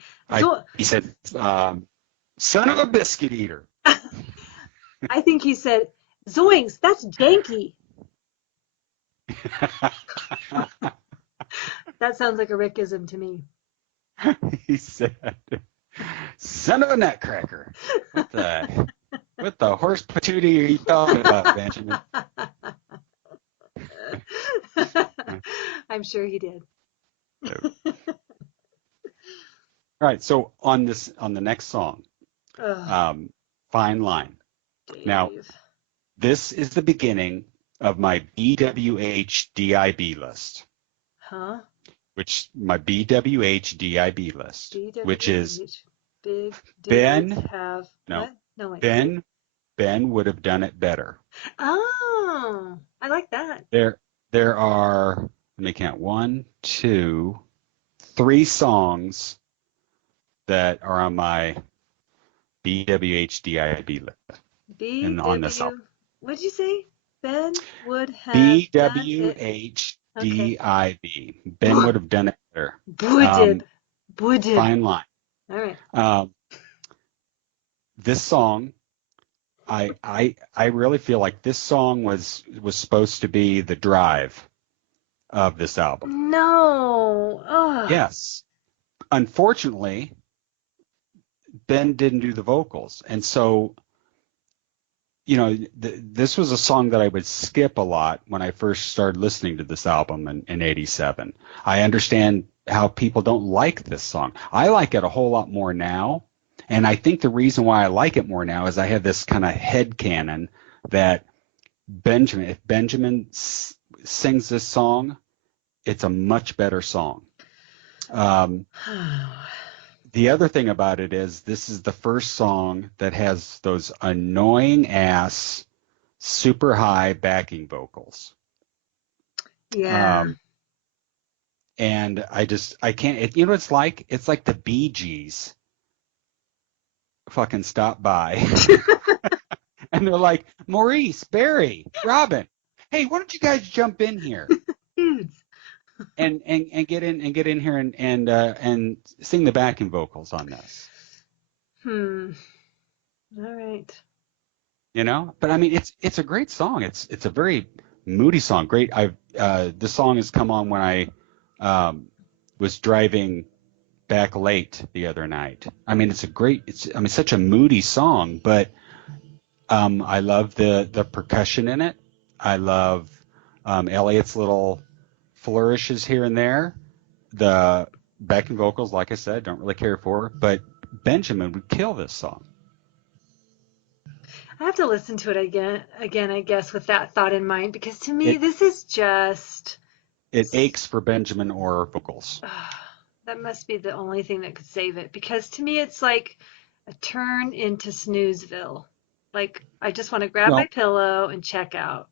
He said, "Son of a biscuit eater." I think he said, "Zoinks, that's janky." That sounds like a Rickism to me. He said, "Son of a nutcracker." What the? What the horse patootie are you talking about, Benjamin? I'm sure he did. All right, so on the next song, Ugh, Fine Line. Now, Dave. this is the beginning of my BWH list, Huh? which my BWH list, which is BWH. Big dudes Ben, have no, what? No, wait. Ben would have done it better. Oh, I like that. There are, let me count, 1, 2, 3 songs that are on my BWH list and on this BW. album. What did you say? Ben would have done it. BWHDIB. Okay. Ben would have done it better. Budib. Budib. Fine Line. All right. Um, this song, I really feel like this song was supposed to be the drive of this album. No. Oh. Yes. Unfortunately, Ben didn't do the vocals. And so, this was a song that I would skip a lot when I first started listening to this album in 87. I understand how people don't like this song. I like it a whole lot more now. And I think the reason why I like it more now is I have this kind of headcanon that if Benjamin sings this song, it's a much better song. The other thing about it is this is the first song that has those annoying ass super high backing vocals. Yeah. And I can't, you know what it's like? It's like the Bee Gees fucking stop by and they're like, Maurice, Barry, Robin, hey, why don't you guys jump in here Dudes. and get in here and sing the backing vocals on this. All right. But I mean, it's a great song. It's a very moody song. Great. This song has come on when I was driving back late the other night. I mean, it's such a moody song, but I love the percussion in it. I love Elliot's little flourishes here and there. The backing vocals, like I said, don't really care for, but Benjamin would kill this song. I have to listen to it again, I guess, with that thought in mind, because to me, It this is just, it aches for Benjamin or vocals. that must be the only thing that could save it, because to me, it's like a turn into Snoozeville. Like, I just want to grab my Well, pillow and check out.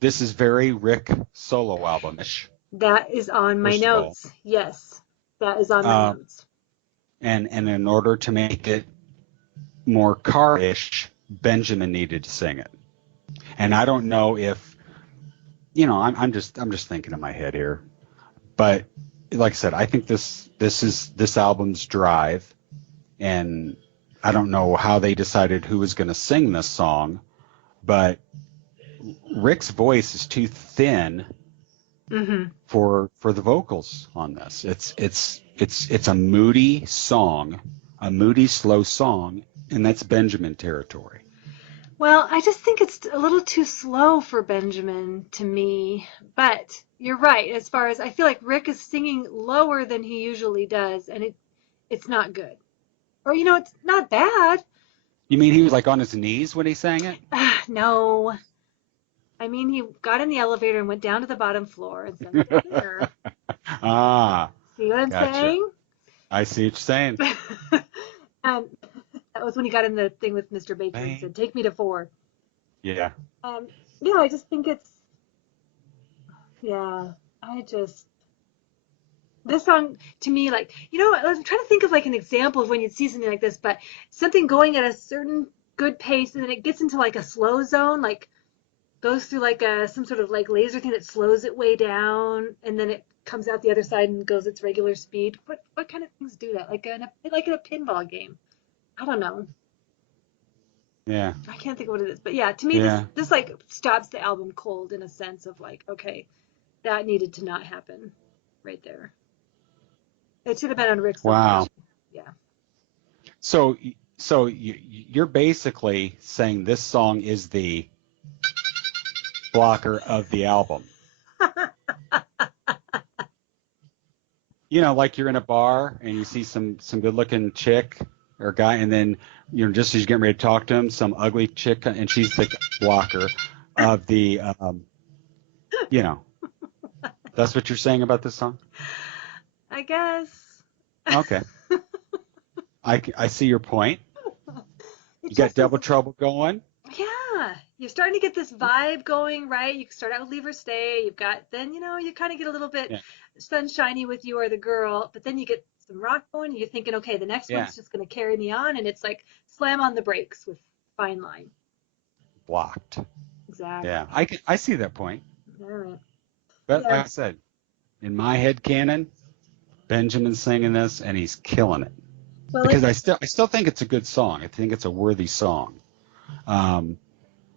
this is very Rick solo album-ish, That is on my first of all. notes. Yes, that is on my Uh, notes. and in order to make it more car-ish, Benjamin needed to sing it. And I don't know if, I'm just thinking in my head here, but like I said, I think this is this album's drive, and I don't know how they decided who was going to sing this song, but Rick's voice is too thin for the vocals on this. It's a moody song, a moody slow song, and that's Benjamin territory. Well, I just think it's a little too slow for Benjamin to me, but you're right. As far as I feel like Rick is singing lower than he usually does, and it's not good. Or it's not bad. You mean he was like on his knees when he sang it? No. I mean, he got in the elevator and went down to the bottom floor and sang it there. Ah, See what I'm gotcha. saying? I see what you're saying. And that was when he got in the thing with Mr. Baker and said, "Take me to 4." Yeah. Yeah, I just think yeah, this song to me, like, I'm trying to think of like an example of when you'd see something like this, but something going at a certain good pace and then it gets into like a slow zone, like goes through like some sort of like laser thing that slows it way down and then it comes out the other side and goes its regular speed. What kind of things do that? Like in a pinball game. I don't know. Yeah. I can't think of what it is, but yeah, to me, this like stops the album cold in a sense of like, okay, that needed to not happen right there. It should have been on Rick's. Wow. Yeah. So So you're basically saying this song is the blocker of the album. You know, like you're in a bar and you see some good-looking chick or guy, and then just as you're getting ready to talk to him, some ugly chick, and she's the blocker of the, you know. That's what you're saying about this song? I guess. Okay. I see your point. It You got just Double is, Trouble going. yeah. You're starting to get this vibe going, right? You start out with Leave or Stay. You've got, then, you kind of get a little bit Yeah. sunshiny with You Are the Girl, but then you get some rock going and you're thinking, okay, the next Yeah. one's just going to carry me on. And it's like slam on the brakes with Fine Line. Blocked. Exactly. Yeah. I see that point. All right. But Yeah. like I said, in my head canon, Benjamin's singing this and he's killing it. Well, Because I still think it's a good song. I think it's a worthy song. And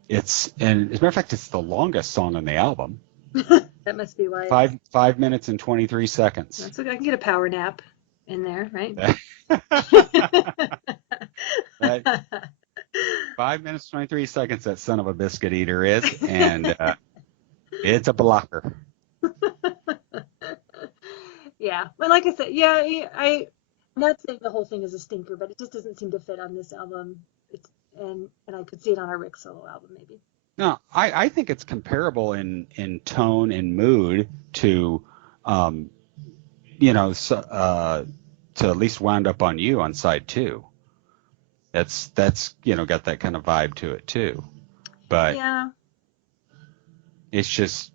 as a matter of fact, it's the longest song on the album. that must be why. 5 minutes and 23 seconds. That's okay. I can get a power nap in there, right? Right. 5 minutes 23 seconds. That son of a biscuit eater is, and it's a blocker. Yeah, but like I said, yeah, I'm not saying the whole thing is a stinker, but it just doesn't seem to fit on this album. It's and I could see it on our Rick solo album maybe. No, I think it's comparable in tone and mood to, to at least Wound Up on You on side 2. That's got that kind of vibe to it too. But Yeah, it's just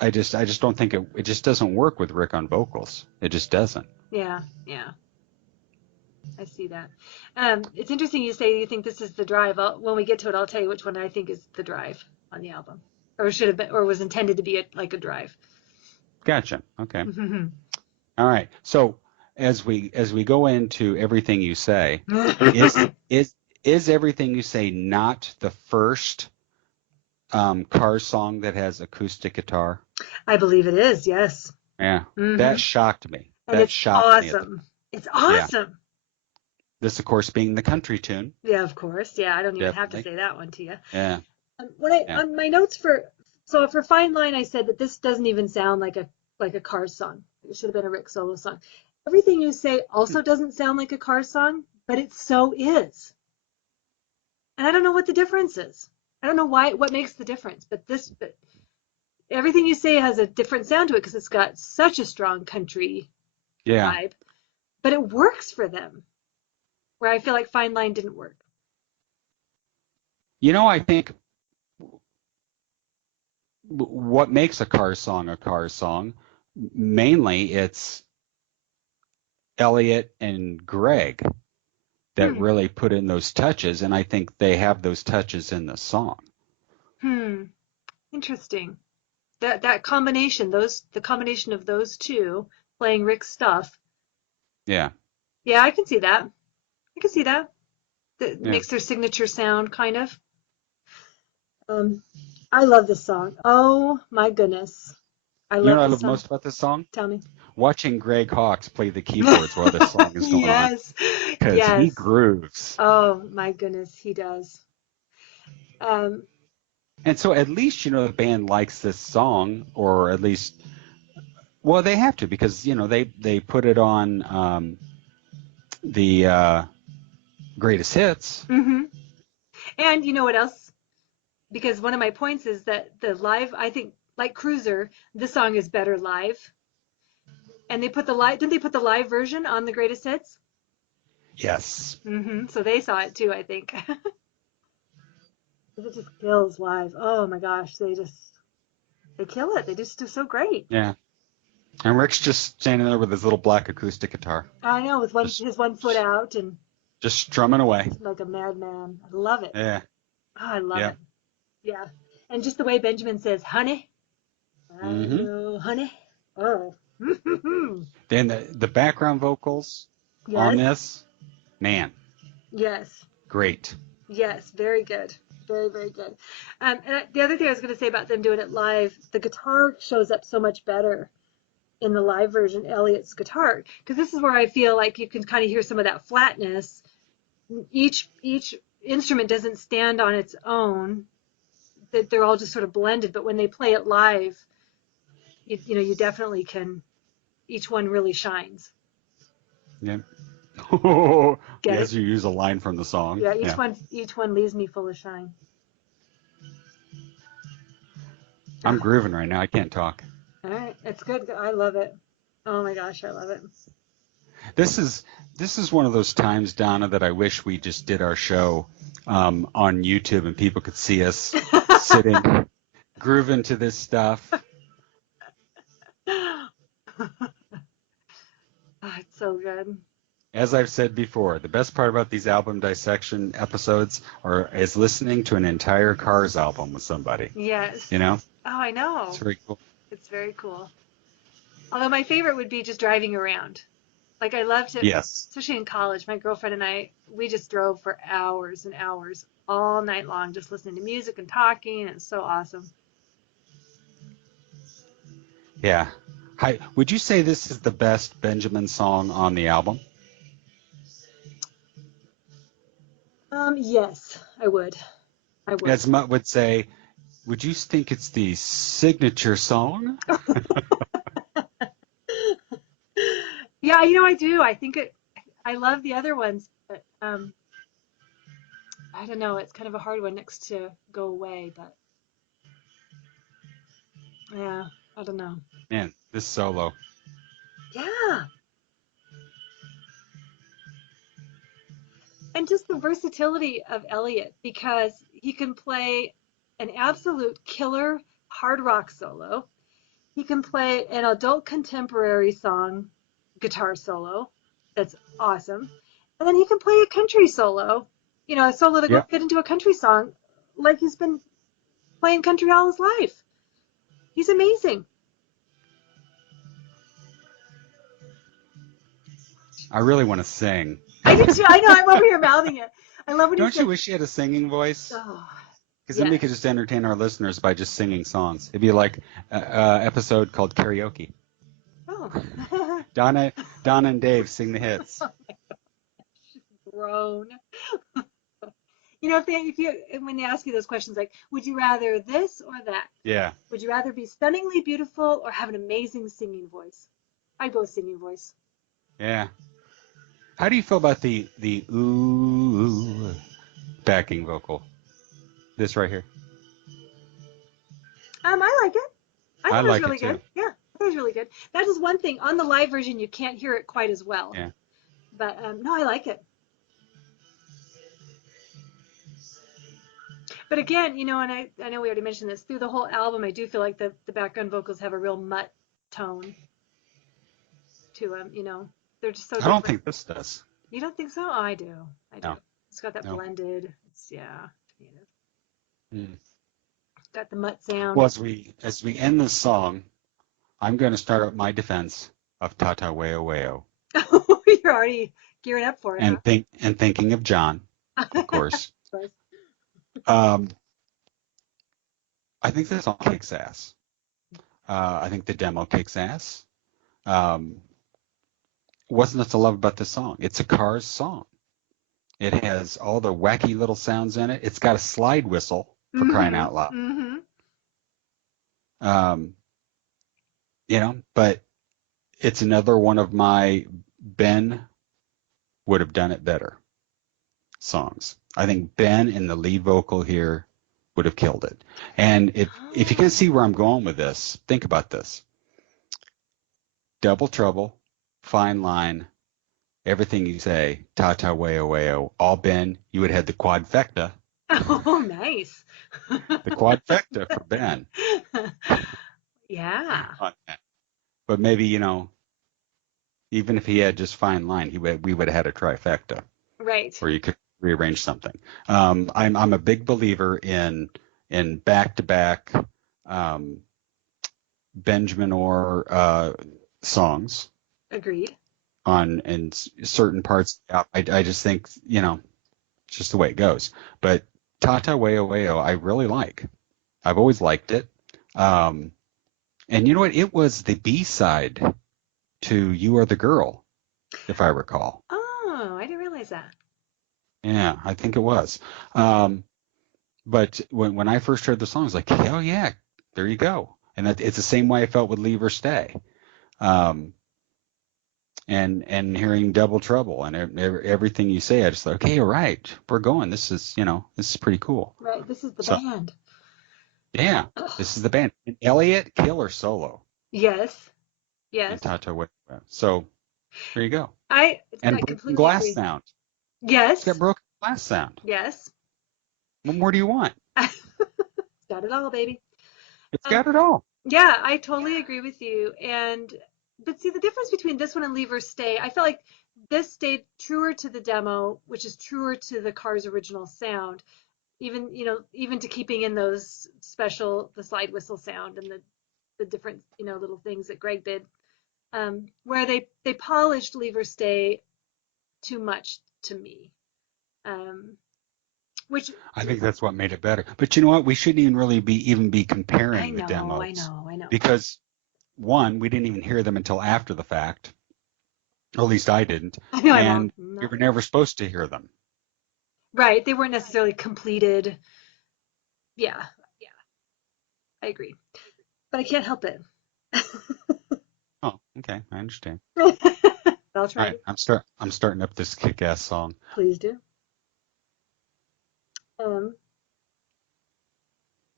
I just don't think it just doesn't work with Rick on vocals. It just doesn't. yeah. I see that. It's interesting you say you think this is the drive. When we get to it, I'll tell you which one I think is the drive on the album, or should have been, or was intended to be like a drive. Gotcha. Okay. All right. So as we go into Everything You Say, is Everything You Say not the first Cars song that has acoustic guitar? I believe it is. Yes. Yeah. That shocked me. And That it's shocked me. awesome. It's awesome. This, of course, being the country tune. Yeah, of course. Yeah, I don't even have to Definitely. say that one to you. Yeah. On my notes for Fine Line, I said that this doesn't even sound like a Cars song. It should have been a Rick solo song. Everything You Say also doesn't sound like a Cars song, but it so is. And I don't know what the difference is. I don't know what makes the difference, but Everything You Say has a different sound to it because it's got such a strong country vibe, but it works for them. Where I feel like Fine Line didn't work. I think what makes a Cars song, mainly it's Elliot and Greg that really put in those touches, and I think they have those touches in the song. Interesting. That combination, the combination of those two playing Rick's stuff. Yeah. Yeah, I can see that. That makes their signature sound, kind of. I love this song. Oh my goodness. I love what I this love song. most about this song? Tell me. Watching Greg Hawkes play the keyboards while this song is going on. Because he grooves. Oh my goodness, he does. And so at least, the band likes this song, or at least, well, they have to, because, they put it on the greatest hits. And you know what else? Because one of my points is that the live, I think, like Cruiser, this song is better live. And didn't they put the live version on the greatest hits? Yes. So they saw it too, I think. It just kills live. Oh my gosh, they kill it. They just do so great. Yeah. And Rick's just standing there with his little black acoustic guitar. I know, with his one foot out and just strumming away. like a madman. I love it. Yeah. Oh, I love it. Yeah. And just the way Benjamin says, honey. Oh, honey. Oh. Then the background vocals on this, man. Yes. Great. Yes, very good. Very, very good. And the other thing I was going to say about them doing it live, the guitar shows up so much better in the live version, Elliot's guitar, because this is where I feel like you can kind of hear some of that flatness each instrument doesn't stand on its own, that they're all just sort of blended, but when they play it live, you definitely can, each one really shines. Yeah. Get Yes, it? you use a line from the song. Yeah, Yeah. each one leaves me full of shine. I'm grooving right now. I can't talk. All right, it's good. I love it. Oh my gosh, I love it. This is one of those times, Donna, that I wish we just did our show on YouTube and people could see us sitting, grooving to this stuff. Oh, it's so good. As I've said before, the best part about these album dissection episodes is listening to an entire Cars album with somebody. Yes. You know? Oh, I know. It's very cool. It's very cool. Although my favorite would be just driving around. Like I loved it, Yes. especially in college. My girlfriend and I, we just drove for hours and hours all night long, just listening to music and talking. It's so awesome. Yeah. Hi. Would you say this is the best Benjamin song on the album? Yes, I would. I would. As Mutt would say, would you think it's the signature song? Yeah, I do. I think I love the other ones, but I don't know. It's kind of a hard one next to Go Away, but yeah, I don't know. Man, this solo. Yeah. And just the versatility of Elliot, because he can play an absolute killer hard rock solo. He can play an adult contemporary song guitar solo that's awesome. And then he can play a country solo, a solo to go Yep. fit into a country song like he's been playing country all his life. He's amazing. I really want to sing. I do too. I know. I'm over here mouthing it. I love when Don't he you says, wish you had a singing voice? oh, Because then we yes. could just entertain our listeners by just singing songs. It'd be like an episode called karaoke. Oh. Donna and Dave sing the hits. Grown. When they ask you those questions, like, would you rather this or that? Yeah. Would you rather be stunningly beautiful or have an amazing singing voice? I go singing voice. Yeah. How do you feel about the ooh backing vocal? This right here. I like it. I I thought it was like really it too. good. Yeah, I thought it was really good. That is one thing. On the live version, you can't hear it quite as well. Yeah. But no, I like it. But again, and I know we already mentioned this, through the whole album, I do feel like the background vocals have a real Mutt tone to them. They're just so I different. don't think this does. You don't think so? Oh, I do. I do. No. It's got that No. blended. It's, yeah. Mm. It's got the Mutt sound. Well, as we end this song, I'm going to start up my defense of Tata Weo Weo You're already gearing up for it, and thinking of John, of course. Of course. I think this song kicks ass. I think the demo kicks ass. What's not to love about this song? It's a Cars song. It has all the wacky little sounds in it. It's got a slide whistle for crying out loud. Mm-hmm. But it's another one of my Ben would have done it better songs. I think Ben in the lead vocal here would have killed it. And if you can see where I'm going with this, think about this. Double trouble, fine line, everything you say, ta-ta, weo, weo, all Ben, you would have had the quadfecta. Oh, nice. The quadfecta for Ben. Yeah. But maybe, even if he had just fine line, we would have had a trifecta. Right. Where you could rearrange something. I'm a big believer in back-to-back Benjamin Orr songs. Agreed. In certain parts. I just think, it's just the way it goes. But Tata Weo Weo, I really like. I've always liked it. And you know what? It was the B-side to You Are the Girl, if I recall. Oh, I didn't realize that. Yeah, I think it was. But when I first heard the song, I was like, oh yeah, there you go. And it's the same way I felt with Leave or Stay. And hearing Double Trouble and everything you say, I just thought, okay, you're right. We're going. This is pretty cool. Right. This is the So band. yeah, this is the band. And Elliot, killer solo. Yes. And Yes. Tato Way. So there you go. I And broken completely glass agree. sound. It's Yes. got broken glass sound. Yes. What more do you want? It's got it all, baby. It's got it all. Yeah, I totally agree with you. But see, the difference between this one and Leave or Stay, I feel like this stayed truer to the demo, which is truer to the Cars' original sound, even to keeping in those the slide whistle sound and the different, little things that Greg did. Where they polished Leave or Stay too much to me. Which I think that's what made it better. But you know what? We shouldn't even really be comparing the I demos. know. Because one, we didn't even hear them until after the fact. Or at least I didn't. I know I And won't. we were never supposed to hear them. Right, they weren't necessarily completed. Yeah, I agree. But I can't help it. Oh, okay. I understand. I'll All try right. to. I'm starting up this kick-ass song. Please do. Um,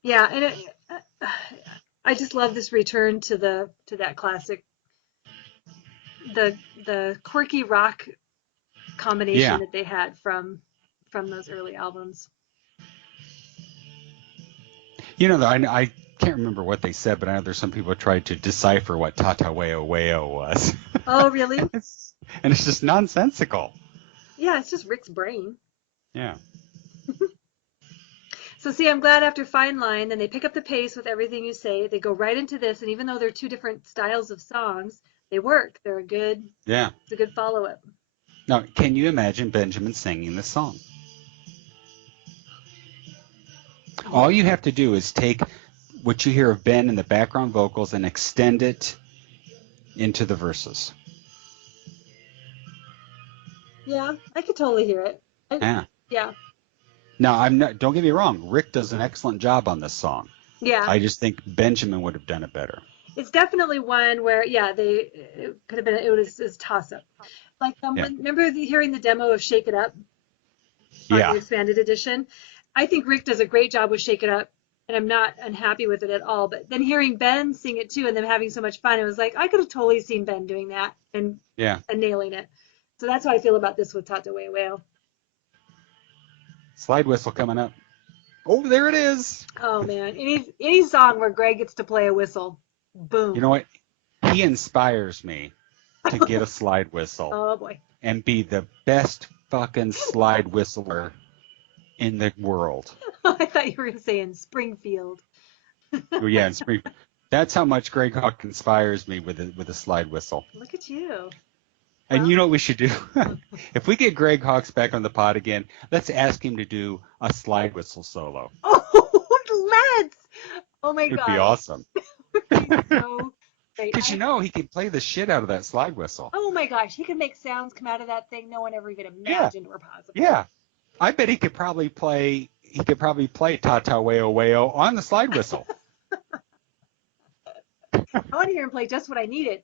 yeah, and I just love this return to that classic, the quirky rock combination Yeah. that they had from those early albums. I can't remember what they said, but I know there's some people who tried to decipher what Tata Weo Weo was. Oh, really? and it's just nonsensical. Yeah, it's just Rick's brain. Yeah. So see, I'm glad after Fine Line, then they pick up the pace with Everything You Say. They go right into this, and even though they're two different styles of songs, they work. Yeah. It's a good follow-up. Now, can you imagine Benjamin singing this song? All you have to do is take what you hear of Ben in the background vocals and extend it into the verses. Yeah, I could totally hear it. Yeah. Yeah. Now, don't get me wrong. Rick does an excellent job on this song. Yeah. I just think Benjamin would have done it better. It's definitely one where, yeah, it could have been, it was a toss-up. Like, Yeah. remember hearing the demo of Shake It Up on Yeah. the expanded edition? I think Rick does a great job with Shake It Up, and I'm not unhappy with it at all. But then hearing Ben sing it too, and them having so much fun, it was like I could have totally seen Ben doing that and nailing it. So that's how I feel about this with Tata Weo Weo. Slide whistle coming up. Oh, there it is. Oh man, any song where Greg gets to play a whistle, boom. You know what? He inspires me to get a slide whistle Oh boy. and be the best fucking slide whistler in the world. I thought you were going to say in Springfield. Oh, yeah, in spring. That's how much Greg Hawk inspires me with a slide whistle. Look at you. And Well, you know what we should do? If we get Greg Hawks back on the pod again, let's ask him to do a slide whistle solo. Oh, let's. Oh my It would God. be awesome. So great. Because he can play the shit out of that slide whistle. Oh my gosh, he could make sounds come out of that thing no one ever even imagined were possible. Yeah. I bet he could probably play Tata Weo Weo on the slide whistle. I want to hear him play just what I needed.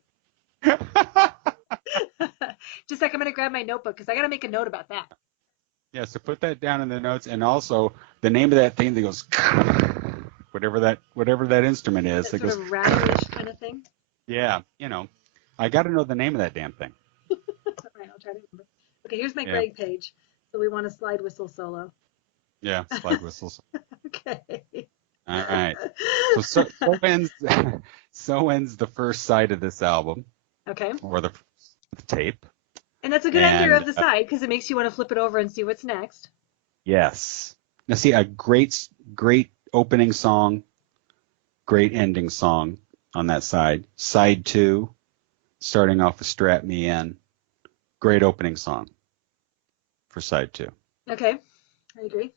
Just like I'm going to grab my notebook because I got to make a note about that. Yeah, so put that down in the notes, and also the name of that thing that goes whatever that instrument is. That That sort goes of rattlish kind of thing. yeah, I got to know the name of that damn thing. All right, I'll try to remember. Okay, here's my Yeah. Greg page. So we want a slide whistle solo. Yeah, slide whistles. Okay. All right. So ends the first side of this album, Okay. or the tape. And that's a good ender And, of the side because it makes you want to flip it over and see what's next. Yes. Now see, a great opening song, great ending song on that side. Side 2, starting off with Strap Me In. Great opening song for side 2. Okay, I agree.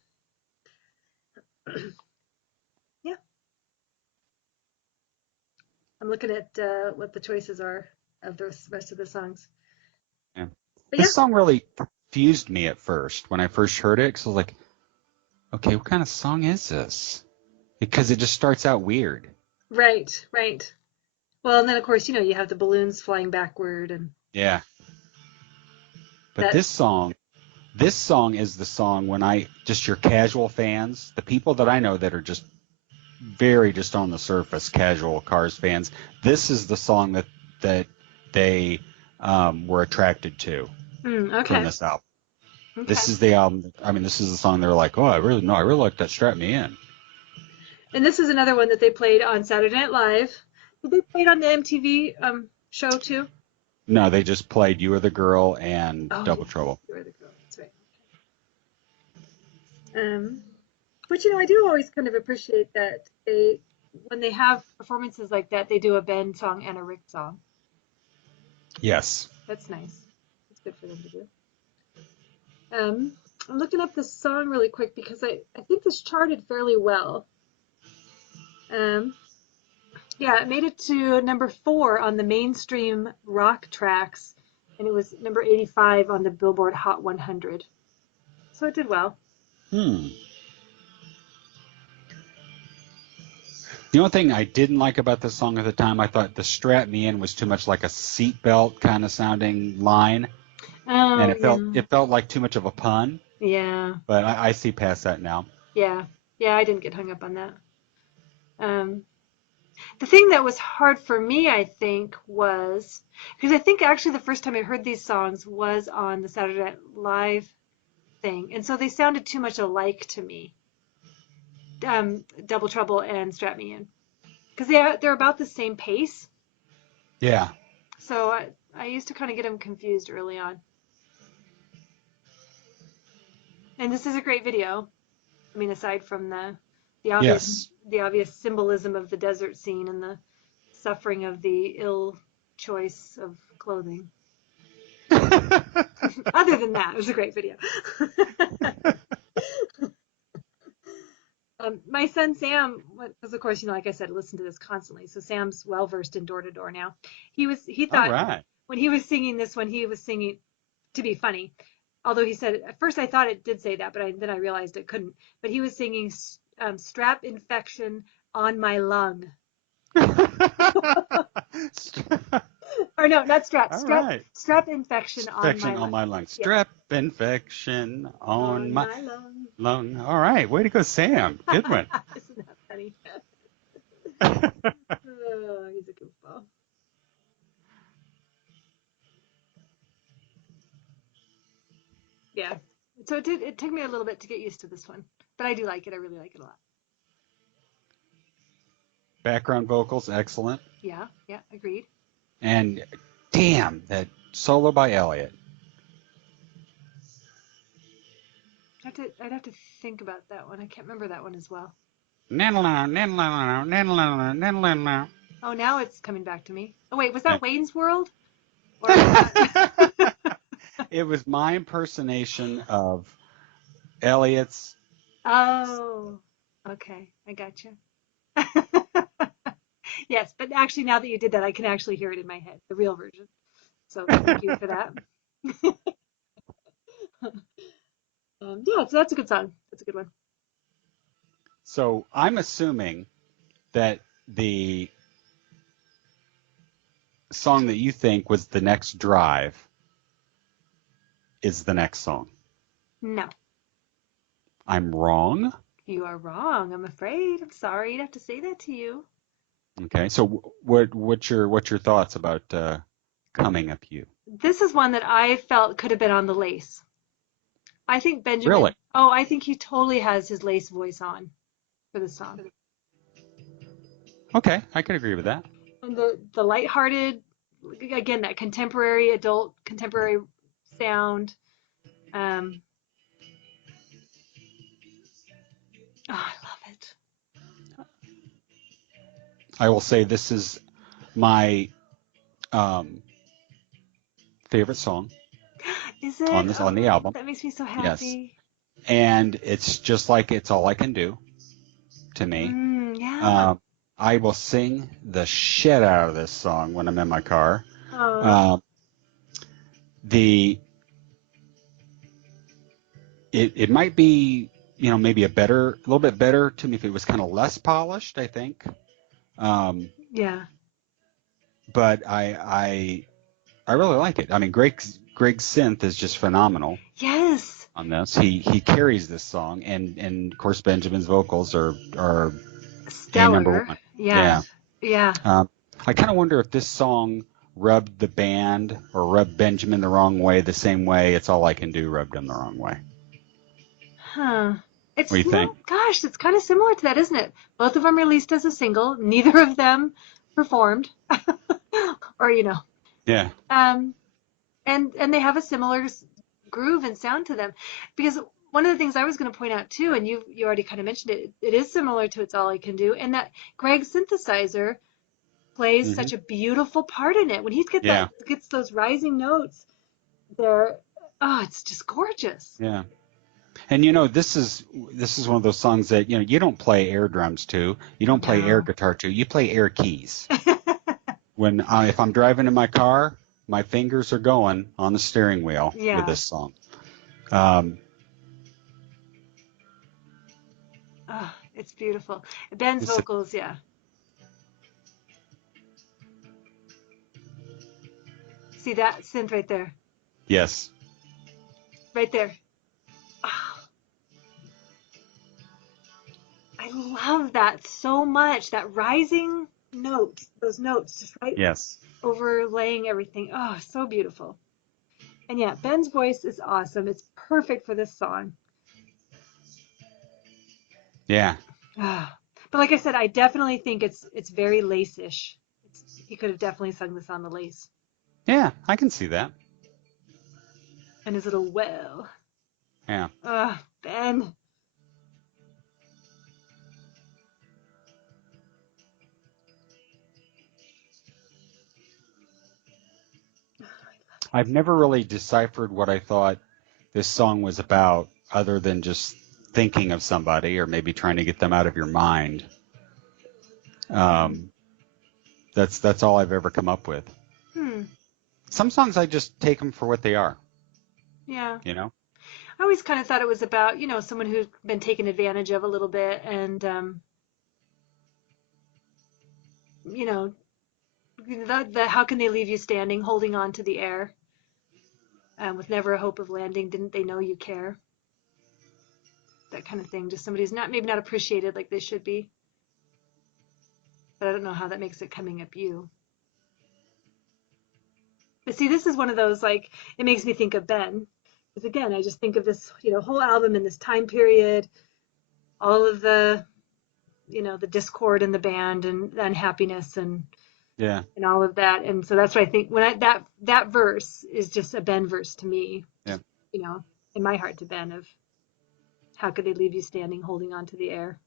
Yeah. I'm looking at what the choices are of the rest of the songs. Yeah. But This song really, confused me at first when I first heard it, because I was like, okay, what kind of song is this? Because it just starts out weird. Right, right. Well, and then of course, you have the balloons flying backward and Yeah. But that. this song is the song when just your casual fans, the people that I know that are just very just on the surface, casual Cars fans, this is the song that they were attracted to from Okay, this album. okay. This is the album. I mean, this is the song they're like, oh, I really like that. Strap Me In. And this is another one that they played on Saturday Night Live. Did they play it on the MTV show too? No, they just played You Are the Girl and Oh, Double yes, Trouble. you are the girl. That's right. But I do always kind of appreciate that when they have performances like that, they do a Ben song and a Rick song. Yes. That's nice. It's good for them to do. I'm looking up this song really quick because I think this charted fairly well. Um, yeah, it made it to number 4 on the mainstream rock tracks, and it was number 85 on the Billboard Hot 100. So it did well. The only thing I didn't like about this song at the time, I thought the Strap Me In was too much like a seatbelt kind of sounding line, and Oh, it felt like too much of a pun. yeah. But I see past that now. Yeah. Yeah, I didn't get hung up on that. Um, the thing that was hard for me, I think, was because I think actually the first time I heard these songs was on the Saturday Night Live thing, and so they sounded too much alike to me. Double Trouble and Strap Me In, because they're about the same pace. Yeah. So I used to kind of get them confused early on. And this is a great video. I mean, aside from the obvious Yes. the obvious symbolism of the desert scene and the suffering of the ill choice of clothing. Other than that, it was a great video. My son Sam, because of course, like I said, listen to this constantly. So Sam's well versed in Door to Door now. He All thought right. when he was singing this one, he was singing to be funny. Although he said at first I thought it did say that, but then I realized it couldn't. But he was singing "Strap Infection on My Lung." Or no, not strap. All Strap right. strap infection on Infection my on lung. my lung. Yeah, Strep infection on on my my lung. lung. All right. Way to go, Sam. Good one. Isn't that funny? Oh, he's a goofball. Yeah. So it took me a little bit to get used to this one, but I do like it. I really like it a lot. Background vocals, excellent. Yeah, yeah, agreed. And damn, that solo by Elliot. I'd have to think about that one. I can't remember that one as well. Oh, now it's coming back to me. Oh wait, was that Wayne's World? Or was that It was my impersonation of Elliot's. Oh, okay. I got you. Yes, but actually now that you did that, I can actually hear it in my head, the real version. So thank you for that. Yeah, so that's a good song. That's a good one. So I'm assuming that the song that you think was the next drive is the next song. No, I'm wrong. you are wrong. I'm afraid. I'm sorry. I'd have to say that to you. Okay. So what's your thoughts about Coming Up You? This is one that I felt could have been on the lace. I think Really? Benjamin. Oh, I think he totally has his lace voice on for this song. Okay, I could agree with that. And the lighthearted, again, that contemporary adult contemporary sound. Um, oh, I love it. I will say this is my favorite song Is it? on the Oh, album. that makes me so Yes. happy. And it's just like It's All I Can Do to me. Yeah. I will sing the shit out of this song when I'm in my car. Oh. The it might be, maybe a little bit better to me if it was kind of less polished, I think. Yeah. But I really like it. I mean, Greg's synth is just phenomenal Yes. on this. He carries this song, and of course Benjamin's vocals are A number Stellar. one. Yeah. Yeah. Yeah. I kind of wonder if this song rubbed the band or rubbed Benjamin the wrong way, the same way It's All I Can Do rubbed him the wrong way. Huh. What do you think? Gosh, it's kind of similar to that, isn't it? Both of them released as a single. Neither of them performed, or Yeah. and they have a similar groove and sound to them. Because one of the things I was going to point out too, and you already kind of mentioned it, it is similar to It's All I Can Do, and that Greg's synthesizer plays Hmm. such a beautiful part in it. When he Yeah. gets those rising notes there, oh, it's just gorgeous. Yeah. And this is one of those songs that you don't play air drums to, you don't play air No. guitar to, you play air keys. When if I'm driving in my car, my fingers are going on the steering wheel with Yeah. this song. Oh, it's beautiful. Ben's It's a, vocals, yeah. See that synth right there? yes. Right there. Oh, I love that so much. That rising note, those notes just right Yes. overlaying everything. Oh, so beautiful. And yeah, Ben's voice is awesome. It's perfect for this song. Yeah. Ah. But like I said, I definitely think it's very lace-ish. He could have definitely sung this on the lace. Yeah, I can see that. And his little well. Yeah. Ben. I've never really deciphered what I thought this song was about, other than just thinking of somebody or maybe trying to get them out of your mind. That's all I've ever come up with. Hmm. Some songs I just take them for what they are. Yeah. I I always kind of thought it was about, someone who's been taken advantage of a little bit and, you know, the how can they leave you standing, holding on to the air, with never a hope of landing? Didn't they know you care? That kind of thing. Just somebody who's maybe not appreciated like they should be. But I don't know how that makes it coming up you. But see, this is one of those, like, it makes me think of Ben. Because again, I just think of this, whole album in this time period, all of the, the discord in the band and the unhappiness and yeah. all of that. And so that's what I think when that verse is just a Ben verse to me, Yeah. in my heart to Ben of how could they leave you standing holding on to the air?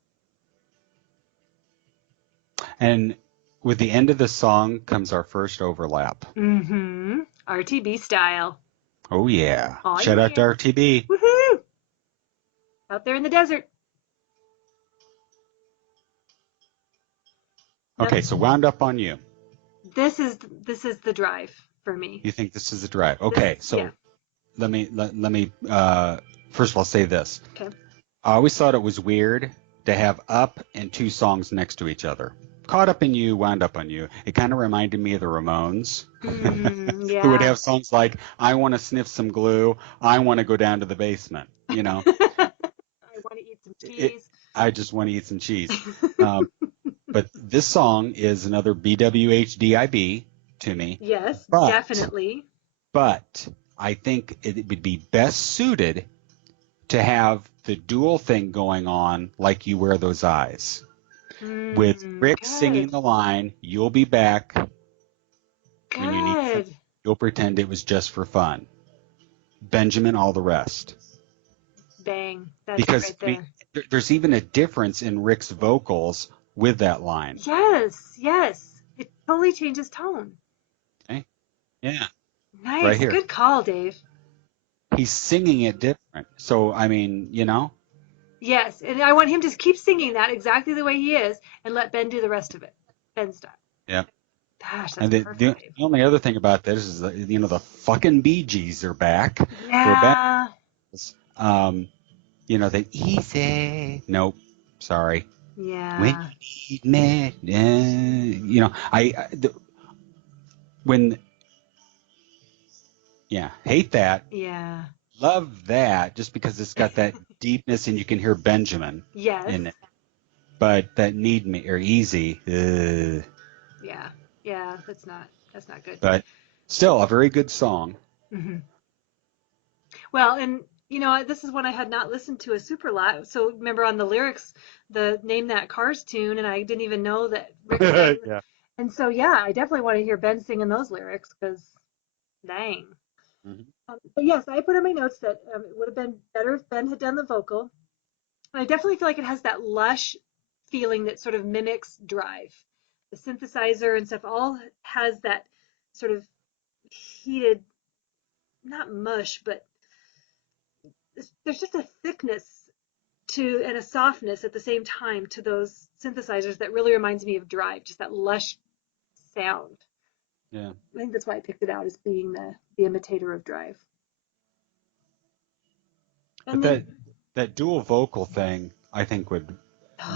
And with the end of the song comes our first overlap. Mm-hmm. RTB style. Oh yeah. Oh, Shout out to yeah. RTB. Woohoo! Out there in the desert. Okay, so Wound Up on You. This is the drive for me. You think this is the drive? Okay, so yeah. let me first of all say this. Okay. I always thought it was weird to have Up and two songs next to each other. Caught Up in You, Wound Up on You. It kind of reminded me of the Ramones, Yeah. who would have songs like I Want to Sniff Some Glue, I Want to Go Down to the Basement. I want to eat some cheese. I just want to eat some cheese. But this song is another BWHDIB to me. Yes, But- definitely. But I think it would be best suited to have the dual thing going on, like You Wear Those Eyes, with Rick good. singing the line, "You'll be back when you need Good. something. You'll pretend it was just for fun." Benjamin, all the rest. Bang. That's Because right I there. mean, there's even a difference in Rick's vocals with that line. Yes, yes. It totally changes tone. Okay? Yeah, Nice. right here. Good call, Dave. He's singing it different. So, I mean, Yes, and I want him to keep singing that exactly the way he is and let Ben do the rest of it. Ben style. yeah. Gosh, that's And the perfect. only other thing about this is that, the fucking Bee Gees are back. Yeah. The easy. Nope. Sorry. When Yeah. you need me. When, hate that. Yeah. Love that just because it's got that deepness and you can hear Benjamin Yes. in it. But that need me or easy. Yeah. Yeah. That's not good. But still a very good song. Hmm. Well, and this is one I had not listened to a super lot. So remember on the lyrics, the Name That Cars tune, and I didn't even know that Rick sang. Yeah. And so, yeah, I definitely want to hear Ben singing those lyrics because dang. Mhm. But yes, I put in my notes that it would have been better if Ben had done the vocal. I definitely feel like it has that lush feeling that sort of mimics Drive. The synthesizer and stuff all has that sort of heated, not mush, but there's just a thickness to and a softness at the same time to those synthesizers that really reminds me of Drive, just that lush sound. Yeah. I think that's why I picked it out as being the imitator of Drive. But And then that dual vocal thing, I think, would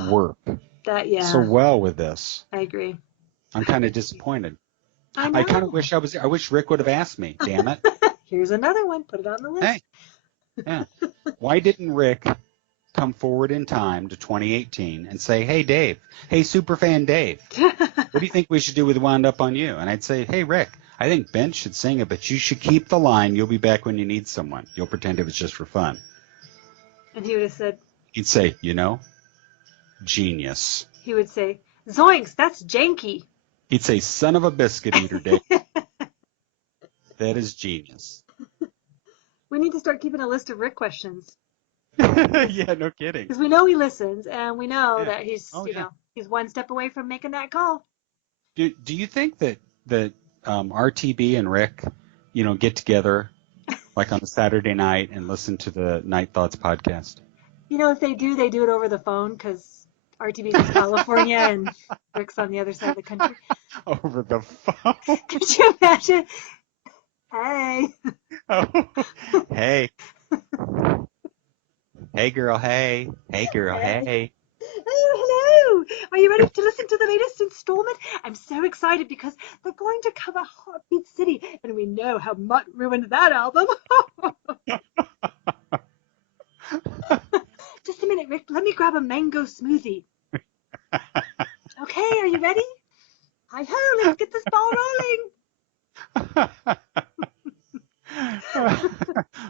work that, so yeah, well with this. I agree. I'm kind of disappointed. I I kind of know. I wish Rick would have asked me. Damn it. Here's another one. Put it on the Hey, list. yeah. Why didn't Rick come forward in time to 2018 and say, "Hey, Dave. Hey, superfan Dave. What do you think we should do with Wound Up on You?" And I'd say, "Hey, Rick, I think Ben should sing it, but you should keep the line, 'You'll be back when you need someone.' You'll pretend it was just for fun." And he would have said, He'd say, genius. he would say, Zoinks, that's janky. He'd say, "Son of a biscuit eater, Dave. That is genius." We need to start keeping a list of Rick questions Yeah, no kidding. because we know he listens and we know Yeah. that he's, Oh, yeah. he's one step away from making that call. Do you think that RTB and Rick, get together like on a Saturday night and listen to the Night Thoughts podcast? If they do it over the phone because RTB's in California and Rick's on the other side of the country. Over the phone. Could you imagine? Hey. Oh, hey. Hey, girl, hey. Hey, girl, Hey. hey. Oh, hello! Are you ready to listen to the latest installment? I'm so excited because they're going to cover Heartbeat City, and we know how Mutt ruined that album. Just a minute, Rick. Let me grab a mango smoothie. Okay, are you ready? Hi ho! Let's get this ball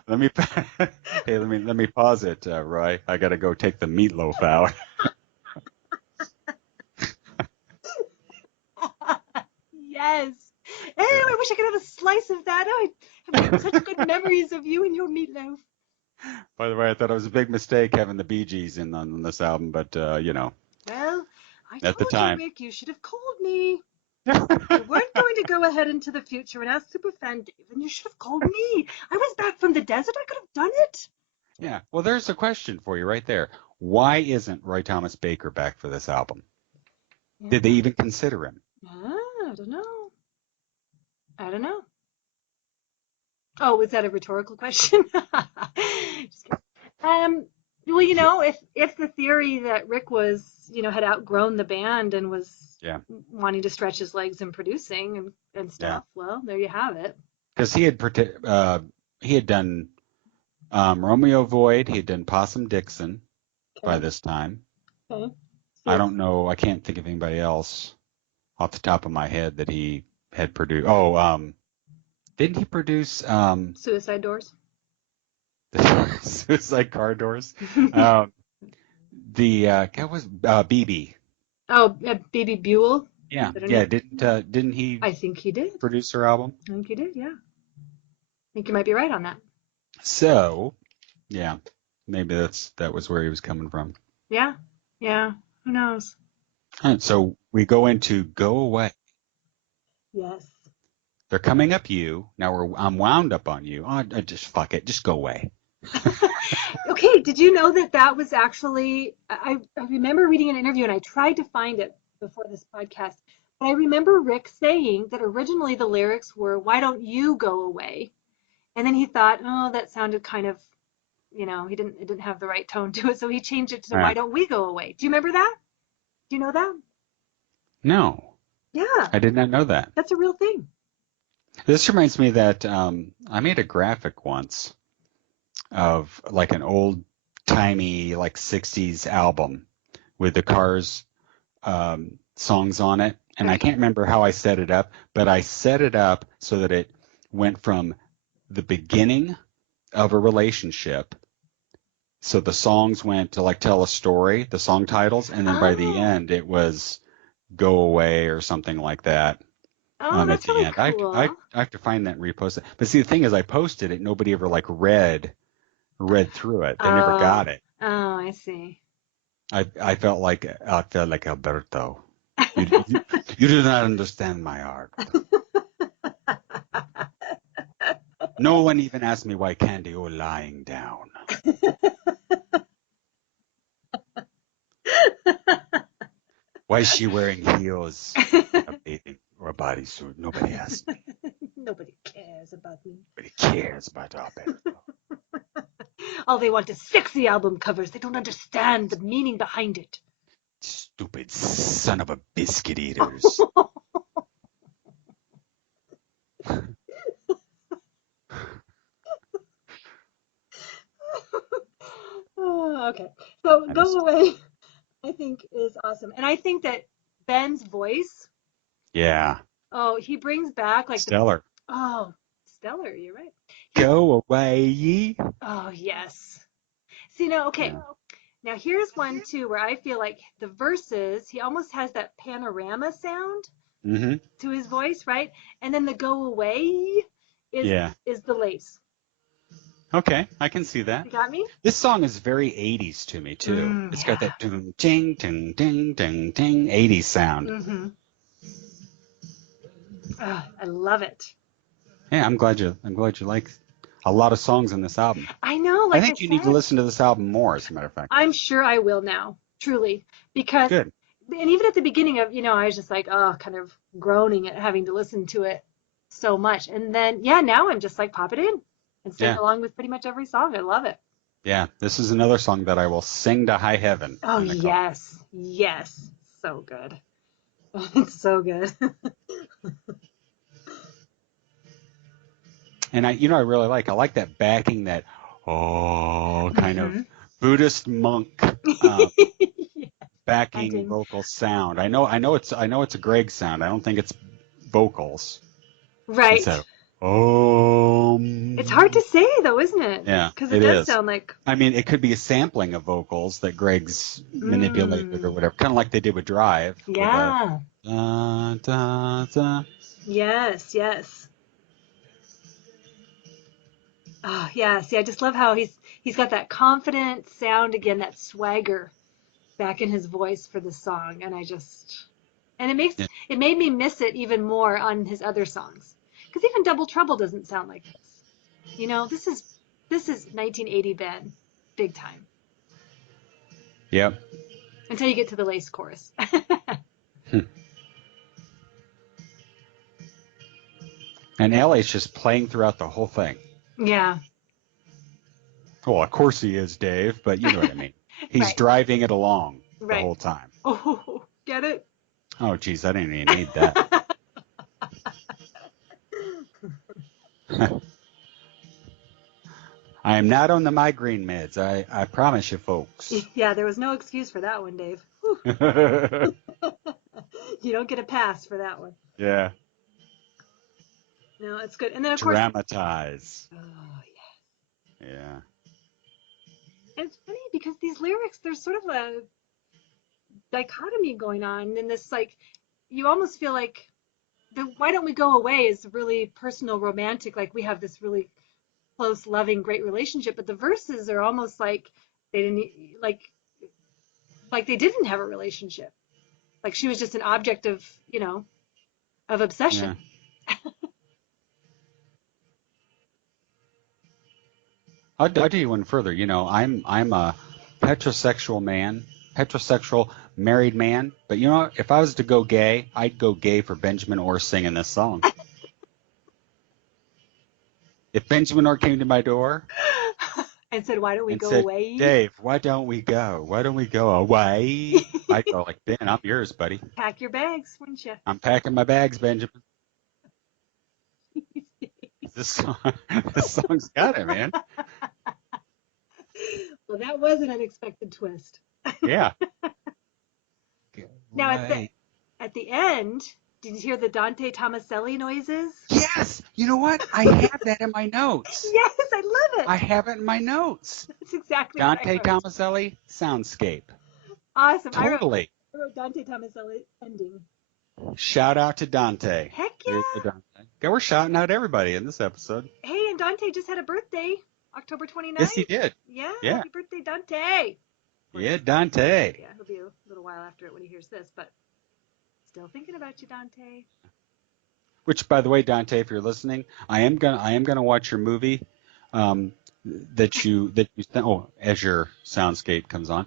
Let me hey, let me pause it, Roy. I gotta go take the meatloaf out. rolling. Yes. Oh, I wish I could have a slice of that. Oh, I have such good memories of you and your meatloaf. By the way, I thought it was a big mistake having the Bee Gees in on this album, but Well, I at the told you, time. Rick, you should have called me. You weren't going to go ahead into the future and ask Superfan Dave, and you should have called me. I was back from the desert. I could have done it. Yeah. Well, there's a question for you right there. Why isn't Roy Thomas Baker back for this album? Did they Yeah. even consider him? I don't know. I don't know. Oh, was that a rhetorical question? Just kidding. Well, if the theory that Rick was, had outgrown the band and was Yeah. wanting to stretch his legs in producing and Yeah. stuff, well, there you have it. Because he had done Romeo Void, he had done Possum Dixon by Okay. this time. Okay. I Yes. don't know. I can't think of anybody else off the top of my head that he had produced. Oh, didn't he produce Suicide Doors. the Suicide Car Doors? Um, that was BB. Oh, Baby Buell. Yeah, Is that her yeah. name? Didn't he I think he did. produce her album? I think he did, yeah. I think you might be right on that. So, yeah, maybe that was where he was coming from. Yeah. Yeah. Who knows? And so we go into Go Away. Yes. They're coming up you. Now I'm wound up on you. Oh, just fuck it. Just go away. Okay, did you know that was actually, I remember reading an interview and I tried to find it before this podcast, but I remember Rick saying that originally the lyrics were, "Why don't you go away?" And then he thought, oh, that sounded kind of it didn't have the right tone to it, so he changed it to Yeah. Why Don't We Go Away? Do you remember that? Do you know that? No, Yeah, I did not know that. that's a real thing. This reminds me that I made a graphic once of like an old timey like 60s album with the Cars songs on it. And I can't remember how I set it up, but I set it up so that it went from the beginning of a relationship. So the songs went to like tell a story, the song titles, and then by the Oh, end it was Go Away or something like that. oh, At that's the really end, I cool. have to find that and repost it. But see, the thing is, I posted it, nobody ever like read through it. They never Oh, got it. oh, I see. I felt like Alberto. You do not understand my art. No one even asked me why Candy was lying down. Why is she wearing heels and a bathing or a bodysuit? Nobody asked me. Nobody cares about me. Nobody cares about Alberto. All they want is sexy album covers. They don't understand the meaning behind it. Stupid son of a biscuit eaters. Oh, okay. So That is, Go Away, I think, is awesome. And I think that Ben's voice, yeah, oh, he brings back like stellar. oh, stellar, you're right. He, Go away. oh, yes. See, now, okay. Yeah. Now here's one too where I feel like the verses, he almost has that panorama sound Mm-hmm. to his voice, right? And then the Go Away is Yeah. is the lace. Okay, I can see that. You got me? This song is very 80s to me too. It's got Yeah. that ding ding ding ding ding ding 80s sound. Mm-hmm. Oh, I love it. Yeah, I'm glad you like a lot of songs in this album. I know, I like I think you need to said, listen to this album more, as a matter of fact. I'm sure I will now, truly, because, Good. and even at the beginning of, I was just like, oh, kind of groaning at having to listen to it so much. And then, yeah, now I'm just like, pop it in and sing Yeah. along with pretty much every song. I love it. Yeah, this is another song that I will sing to high heaven Oh, in the car. yes. Yes. So good. It's so good. And I really like that backing, that kind of Hmm. Buddhist monk backing Chanting. vocal sound. I know it's a Greg sound. I don't think it's vocals. It's Right. a It's hard to say though, isn't it? Yeah, Because it it does is. sound like, I mean, it could be a sampling of vocals that Greg's manipulated or mm, whatever, kind of like they did with Drive, with a yeah. da da da. Yes, yes. Oh, yeah. See, I just love how he's got that confident sound again, that swagger back in his voice for the song, and and Yeah, it made me miss it even more on his other songs, because even Double Trouble doesn't sound like this. This is 1980 Ben, big time, yep. until you get to the lace chorus. And Ellie's just playing throughout the whole thing. Yeah, Well, of course he is, Dave, but you know what I mean. He's right, driving it along the right. whole time. Oh, get it? Oh, geez, I didn't even need that. I am not on the migraine meds. I promise you, folks. Yeah, there was no excuse for that one, Dave. Whew. You don't get a pass for that one. Yeah. No, it's good. And then of course, Dramatize. oh Yeah. yeah, it's funny because these lyrics, there's sort of a dichotomy going on in this, like, you almost feel like the Why Don't We Go Away is really personal, romantic, like we have this really close, loving, great relationship, but the verses are almost like they didn't like they didn't have a relationship. Like she was just an object of, of Yeah. obsession. I'll do you one further. I'm a heterosexual man, heterosexual married man. But if I was to go gay, I'd go gay for Benjamin Orr singing this song. If Benjamin Orr came to my door, and said, "Why don't we and go said, away?" Dave, why don't we go? Why don't we go away? I'd go like, Ben, I'm yours, buddy. Pack your bags, wouldn't you? I'm packing my bags, Benjamin. This song, this song's got it, man. Well, that was an unexpected twist. Yeah. Now Right. at the end, did you hear the Dante Tomaselli noises? Yes. You know what? I have that in my notes. Yes, I love it. I have it in my notes. That's exactly what I Dante wrote. Tomaselli, soundscape. Awesome. Totally. I wrote Dante Tomaselli ending. Shout out to Dante. Heck There's yeah. the Dante. Okay, we're shouting out everybody in this episode. Hey, and Dante just had a birthday, October 29th. Yes, he did. Yeah, Yeah. happy birthday, Dante. Yeah, Dante. Yeah, he'll be a little while after it when he hears this, but still thinking about you, Dante. Which, by the way, Dante, if you're listening, I am gonna watch your movie. As your soundscape comes on,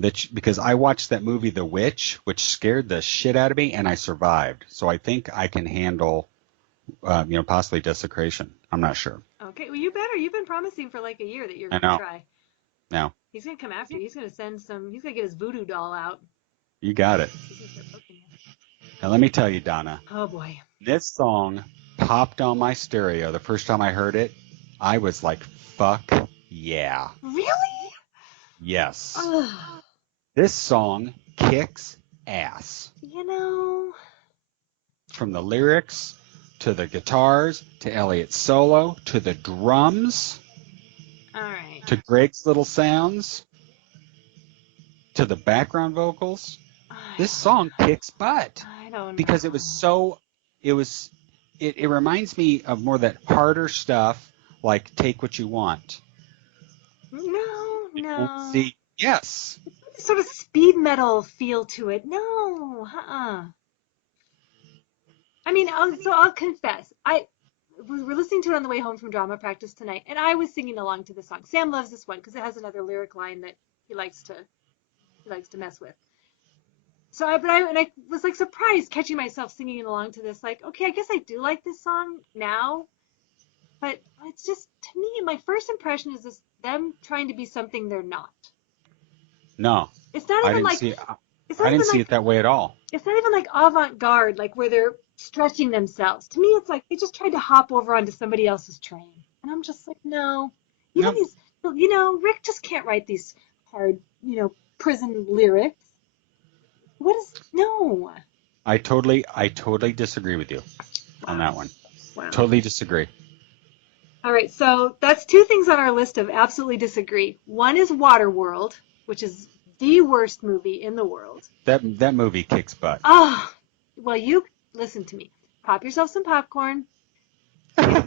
because I watched that movie The Witch, which scared the shit out of me, and I survived. So I think I can handle, possibly desecration. I'm not sure. Okay, well, you better. You've been promising for like a year that you're I going to know. try. No, He's going to come after you. He's going to send some, he's going to get his voodoo doll out. you got it. He's going to start poking you. Now let me tell you, Donna, Oh, boy. this song popped on my stereo the first time I heard it. I was like, fuck yeah. Really? Yes. Oh, This song kicks ass. you know, From the lyrics to the guitars to Elliot's solo to the drums all right. to Greg's little sounds to the background vocals. This song kicks butt I don't know. because it reminds me of more that harder stuff like Take What You Want. No. Yes. It's sort of speed metal feel to it. No. I mean, I'll confess. We're listening to it on the way home from drama practice tonight, and I was singing along to the song. Sam loves this one because it has another lyric line that he likes to mess with. So I was like surprised catching myself singing along to this. Like, okay, I guess I do like this song now, but it's just, to me, my first impression is them trying to be something they're not. No. It's not even like I didn't see it that way at all. It's not even like avant-garde, like where they're stretching themselves. To me, it's like they just tried to hop over onto somebody else's train, and I'm just like, no. Even these, Rick just can't write these hard, prison lyrics. No. I totally disagree with you on that one. Wow. Totally disagree. All right, so that's two things on our list of absolutely disagree. One is Waterworld, which is the worst movie in the world. That movie kicks butt. Oh, well, you listen to me. Pop yourself some popcorn. Play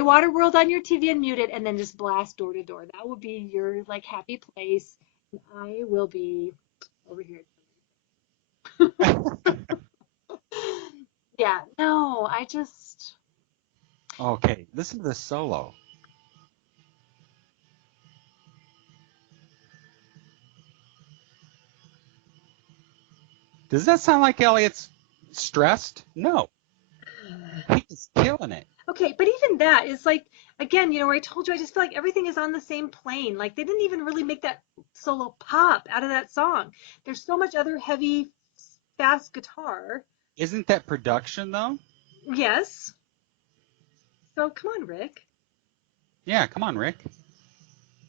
Waterworld on your TV and mute it, and then just blast door to door. That will be your happy place. And I will be over here. Yeah, no, I just. Okay, listen to the solo. Does that sound like Elliot's stressed? No. He's killing it. Okay, but even that is like, again, where I told you, I just feel like everything is on the same plane. Like, they didn't even really make that solo pop out of that song. There's so much other heavy, fast guitar. Isn't that production, though? Yes. So, come on, Rick. Yeah, come on, Rick.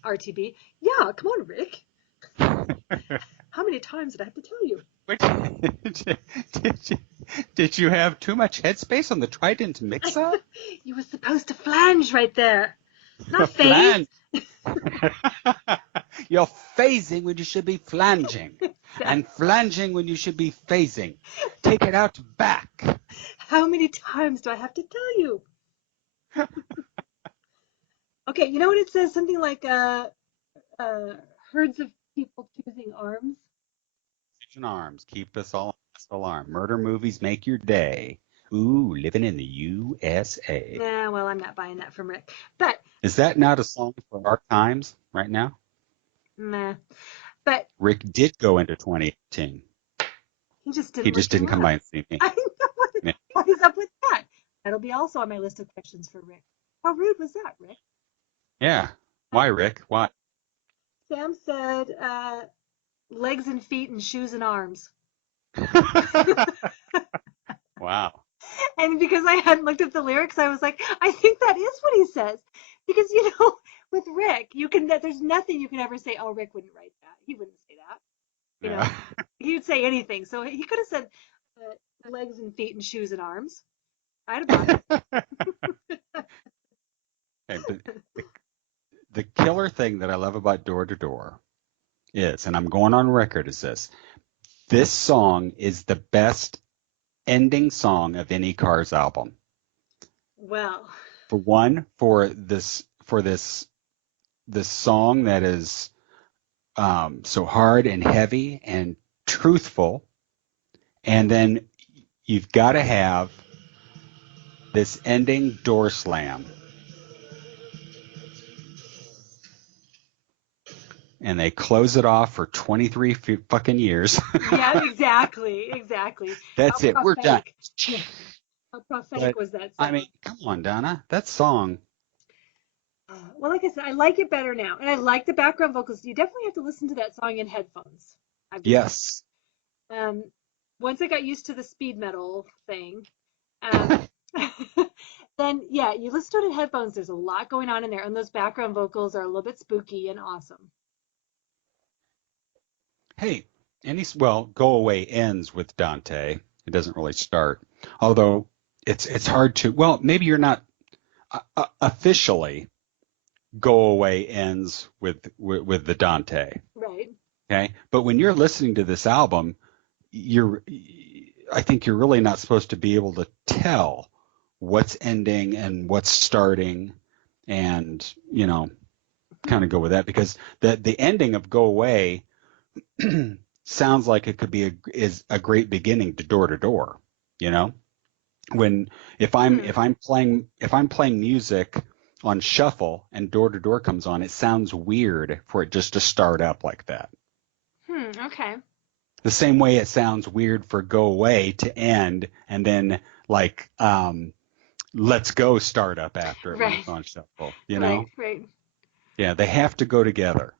RTB. Yeah, come on, Rick. How many times did I have to tell you? Did you have too much headspace on the Trident mix-up? You were supposed to flange right there. Not phase. You're phasing when you should be flanging. And flanging when you should be phasing. Take it out back. How many times do I have to tell you? Okay, you know what it says? Something like herds of people choosing arms. Arms, keep us all alarmed. Murder movies make your day. Ooh, living in the USA. Nah, well, I'm not buying that from Rick. But is that not a song for our times right now? Nah. But Rick did go into 2018. He just didn't come by and see me. I know what is up with that. That'll be also on my list of questions for Rick. How rude was that, Rick? Yeah. Why, Rick? Why? Sam said legs and feet and shoes and arms. Wow. And because I hadn't looked at the lyrics, I was like, I think that is what he says. Because, with Rick, there's nothing you can ever say, oh, Rick wouldn't write that. He wouldn't say that. Yeah. He would say anything. So he could have said legs and feet and shoes and arms. I'd have bought it. Okay, but the killer thing that I love about Door to Door is, and I'm going on record as this song is the best ending song of any Cars album. Well, For one, for this song that is so hard and heavy and truthful, and then you've got to have this ending door slam, and they close it off for 23 fucking years. yeah, exactly. That's How it. We're done. prophetic. Yeah. How prophetic But was that I song? mean, come on, Donna. That song. Well, like I said, I like it better now. And I like the background vocals. You definitely have to listen to that song in headphones. I've decided. Yes. Once I got used to the speed metal thing, um, then yeah, you listen to it in headphones. There's a lot going on in there, and those background vocals are a little bit spooky and awesome. Hey, well, Go Away ends with Dante. It doesn't really start. Although it's hard to, well, maybe you're not officially Go Away ends with the Dante. Right. Okay? But when you're listening to this album, I think you're really not supposed to be able to tell what's ending and what's starting, and kind of go with that, because the ending of Go Away sounds like it could be a great beginning to Door. When if I'm playing music on shuffle and Door comes on, it sounds weird for it just to start up like that. Okay. The same way it sounds weird for Go Away to end and then like Let's Go start up after it when it's on shuffle. Right. Yeah, they have to go together.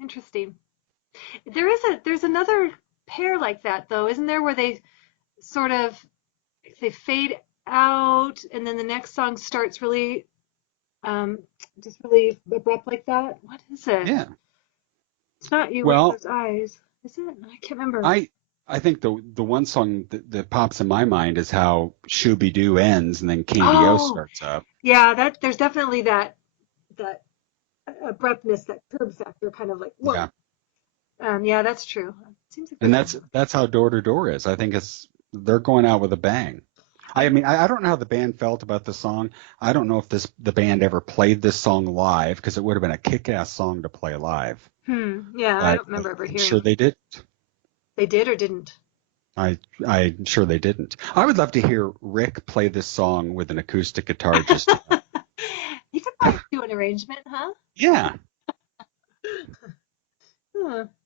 Interesting. There's another pair like that though, isn't there, where they sort of they fade out and then the next song starts really just really abrupt like that. What is it? Yeah. It's not You Well, With Those Eyes, is it? I can't remember. I think the one song that pops in my mind is how Shooby Doo ends and then Candy O starts up. Yeah, there's definitely that abruptness, that curb factor, kind of like whoa. Yeah. Yeah, that's true. Seems like And that's how Door to Door is. I think they're going out with a bang. I mean, I don't know how the band felt about the song. I don't know if the band ever played this song live, because it would have been a kick-ass song to play live. Yeah, I don't remember ever hearing. I'm sure they did. They did or didn't? I'm sure they didn't. I would love to hear Rick play this song with an acoustic guitar. Just You could probably do an arrangement, huh? Yeah.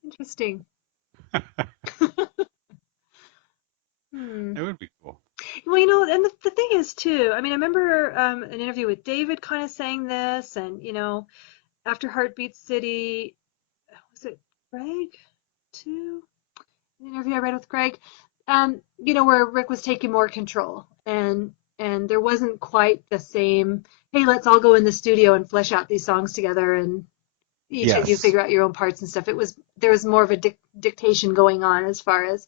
Interesting. It would be cool. Well, and the thing is too, I mean, I remember an interview with David kind of saying this, and after Heartbeat City, was it Greg too? An interview I read with Greg, where Rick was taking more control, and there wasn't quite the same, hey, let's all go in the studio and flesh out these songs together, and each of you figure out your own parts and stuff. There was more of a dictation going on as far as,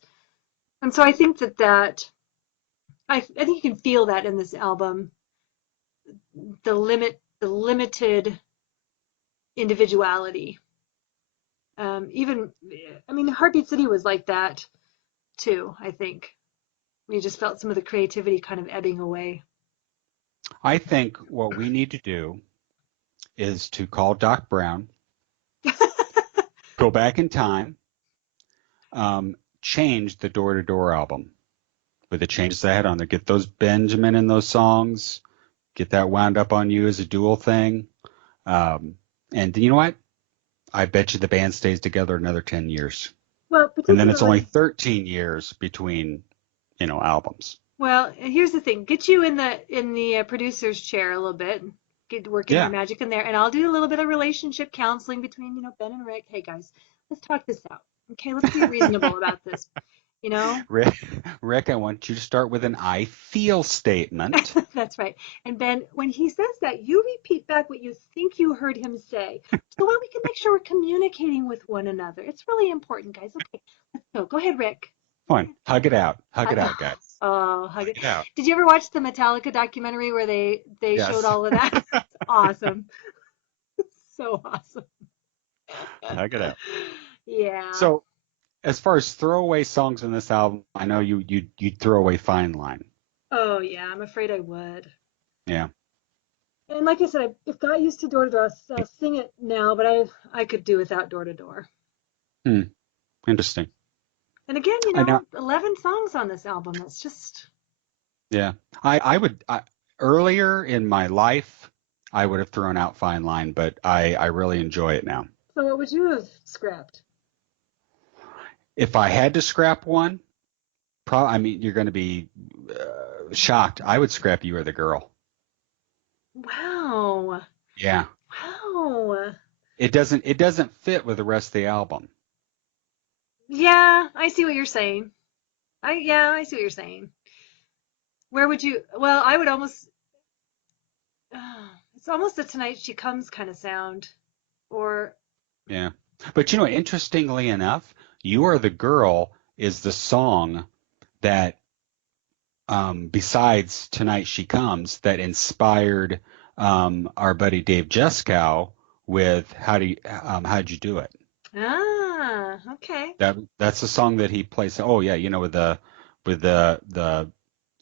and so I think that I think you can feel that in this album, the limited individuality. Heartbeat City was like that too, I think. We just felt some of the creativity kind of ebbing away. I think what we need to do is to call Doc Brown, go back in time, change the Door to Door album with the changes I had on there. Get those Benjamin in those songs, get that wound up on you as a dual thing. And you know what? I bet you the band stays together another 10 years. Well, and then it's only 13 years between, albums. Well, here's the thing: get you in the producer's chair a little bit, working Yeah. our magic in there, and I'll do a little bit of relationship counseling between, Ben and Rick. Hey guys, let's talk this out. Okay, let's be reasonable about this. Rick, I want you to start with an I feel statement. That's right. And Ben, when he says that, you repeat back what you think you heard him say, so that we can make sure we're communicating with one another. It's really important, guys. Okay, let's go. Go ahead, Rick. Come on, hug it out. Hug it out, guys. Oh, hug it. Hug it out. Did you ever watch the Metallica documentary where they Yes. showed all of that? It's awesome. So awesome. Hug it out. Yeah. So, as far as throwaway songs in this album, I know you'd throw away Fine Line. Oh yeah, I'm afraid I would. Yeah. And like I said, I've got used to Door to Door. I'll sing it now, but I could do without Door to Door. Interesting. And again, I know. 11 songs on this album. That's just. Yeah. I would earlier in my life I would have thrown out Fine Line, but I really enjoy it now. So what would you have scrapped? If I had to scrap one, you're going to be shocked. I would scrap You Are the Girl. Wow. Yeah. Wow. It doesn't fit with the rest of the album. Yeah, I see what you're saying. I see what you're saying. Where would you? Well, I would almost. It's almost a Tonight She Comes kind of sound, or. Yeah, but interestingly enough, You Are the Girl is the song that, besides Tonight She Comes, that inspired our buddy Dave Juskow with How'd You Do It? Ah, okay. That's the song that he plays. Oh yeah, with the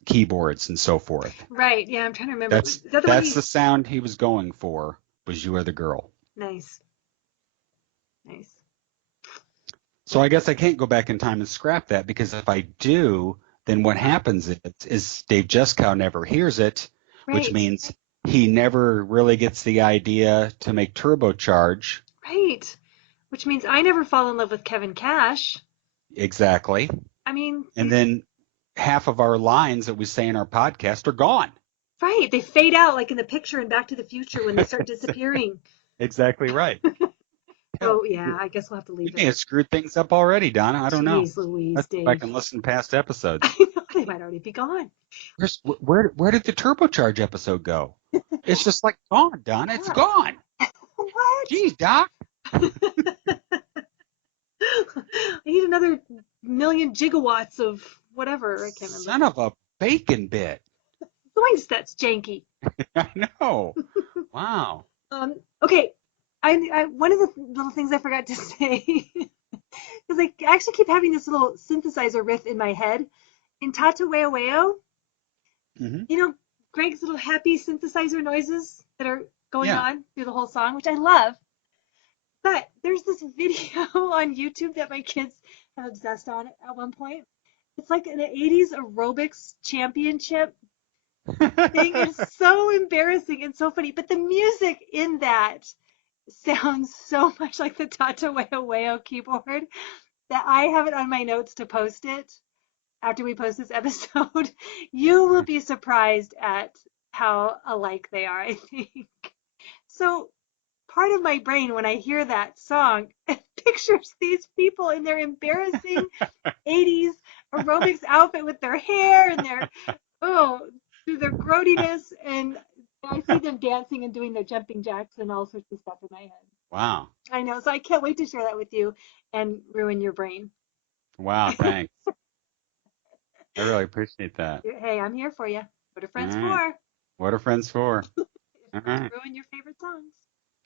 keyboards and so forth. Right. Yeah, I'm trying to remember. That's the sound he was going for. Was You Are the Girl. Nice. Nice. So I guess I can't go back in time and scrap that, because if I do, then what happens is Dave Juskow never hears it, Right. which means he never really gets the idea to make Turbocharge. Right. Which means I never fall in love with Kevin Cash. Exactly. I mean. And then half of our lines that we say in our podcast are gone. Right. They fade out like in the picture in Back to the Future when they start disappearing. Exactly right. Oh, yeah. I guess we'll have to leave You may have it. screwed things up already, Donna. I don't know. Jeez Louise, Let's go Dave. back and listen to past episodes. I know they might already be gone. Where did the Turbocharge episode go? It's just like gone, Donna. It's gone. What? Geez, Doc. I need another million gigawatts of whatever. I can't remember. Son of a bacon bit. Noise, that's janky. I know. Wow. Okay. I one of the little things I forgot to say is I actually keep having this little synthesizer riff in my head. In Tata Weo Weo, Mm-hmm. Greg's little happy synthesizer noises that are going Yeah. on through the whole song, which I love. But there's this video on YouTube that my kids have obsessed on at one point. It's like an 80s aerobics championship thing. It's so embarrassing and so funny. But the music in that sounds so much like the Tata Weo Weo keyboard that I have it on my notes to post it after we post this episode. You will be surprised at how alike they are, I think. So part of my brain, when I hear that song, pictures these people in their embarrassing 80s aerobics outfit with their hair and through their grody-ness, and I see them dancing and doing their jumping jacks and all sorts of stuff in my head. Wow. I know, so I can't wait to share that with you and ruin your brain. Wow. Thanks. I really appreciate that. Hey, I'm here for you. What are friends All right. What are friends for? for? All right. Ruin your favorite songs,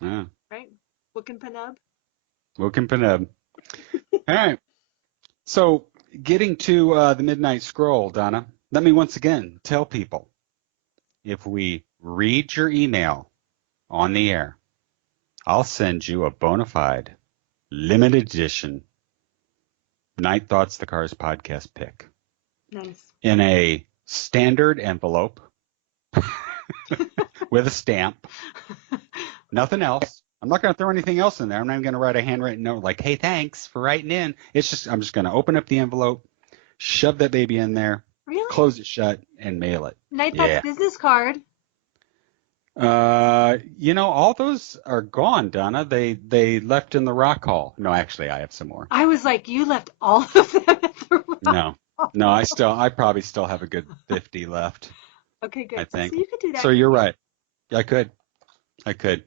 Yeah. right? Book and Penub. Woken Penub. All right. So getting to the Midnight Scroll, Donna, let me once again tell people, if we read your email on the air, I'll send you a bona fide, limited edition Night Thoughts the Cars podcast pick Nice. in a standard envelope with a stamp. Nothing else. I'm not going to throw anything else in there. I'm not even going to write a handwritten note like, hey, thanks for writing in. I'm just going to open up the envelope, shove that baby in there, Really? close it shut, and mail it. Night Thoughts Yeah. business card. All those are gone, Donna. They left in the rock hall. No, actually, I have some more. I was like, you left all of them at the No, rock. no, I probably still have a good 50 left, Okay, I good. think. So you could do that. So you're right. I could. All right.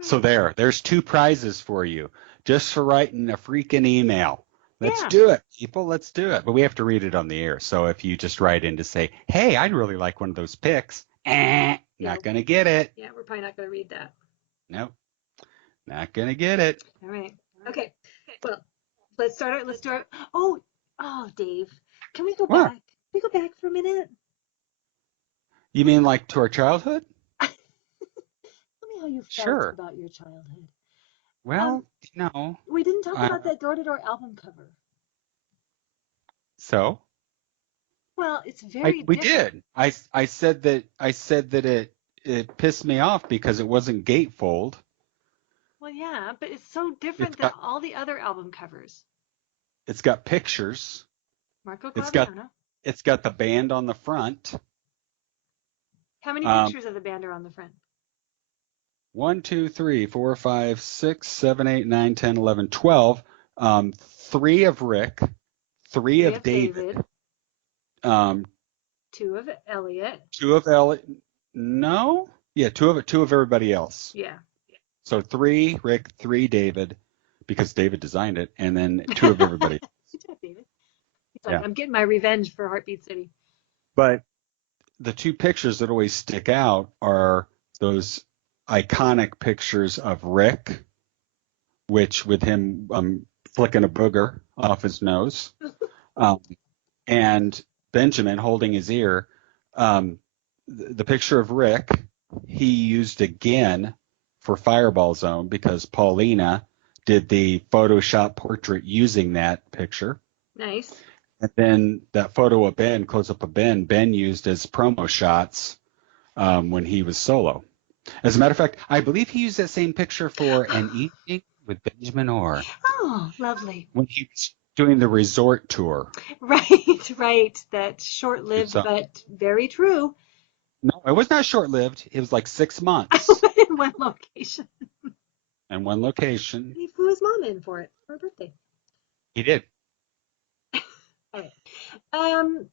So there's 2 prizes for you just for writing a freaking email. Let's Yeah. do it, people. Let's do it. But we have to read it on the air. So if you just write in to say, hey, I'd really like one of those pics, not going to get it. Yeah, we're probably not going to read that. Nope, not going to get it. All right. Okay. Well, let's start it. Let's do it. Oh, Dave, can we go What? back? Can we go back for a minute? You mean like to our childhood? Tell me how you felt Sure. about your childhood. Well, We didn't talk uh, about that door-to-door album cover. so Well, it's very we different. did. I said that it pissed me off because it wasn't gatefold. Well, yeah, but it's so It's different than got all the other album covers. it's got pictures. Marco It's got Claviano. it's got the band on the front. How many Um, pictures of the band are on the front? 1, 2, 3, 4, 5, 6, 7, 8, 9, 10, 11, 12. 3 of Rick, 3 Three of of David, um, 2 of Elliot. 2 of Elliot. No, yeah, 2 of everybody else. Yeah. So 3 Rick, 3 David, because David designed it, and then 2 of everybody. Good job, David. He's like, Yeah, I'm getting my revenge for Heartbeat City. but the 2 pictures that always stick out are those iconic pictures of Rick, which with him flicking a booger off his nose, um, and Benjamin holding his ear. The picture of Rick he used again for Fireball Zone because Paulina did the Photoshop portrait using that picture. Nice. And then that photo of Ben, close up of Ben used as promo shots when he was solo. As a matter of fact, I believe he used that same picture for An Evening with Benjamin Orr Oh, lovely. when he was doing the resort tour. Right, right. That short-lived So, but very true no, it was not short-lived. It was like 6 months in one location. and one location. He flew his mom in for it for her birthday. He did. All right.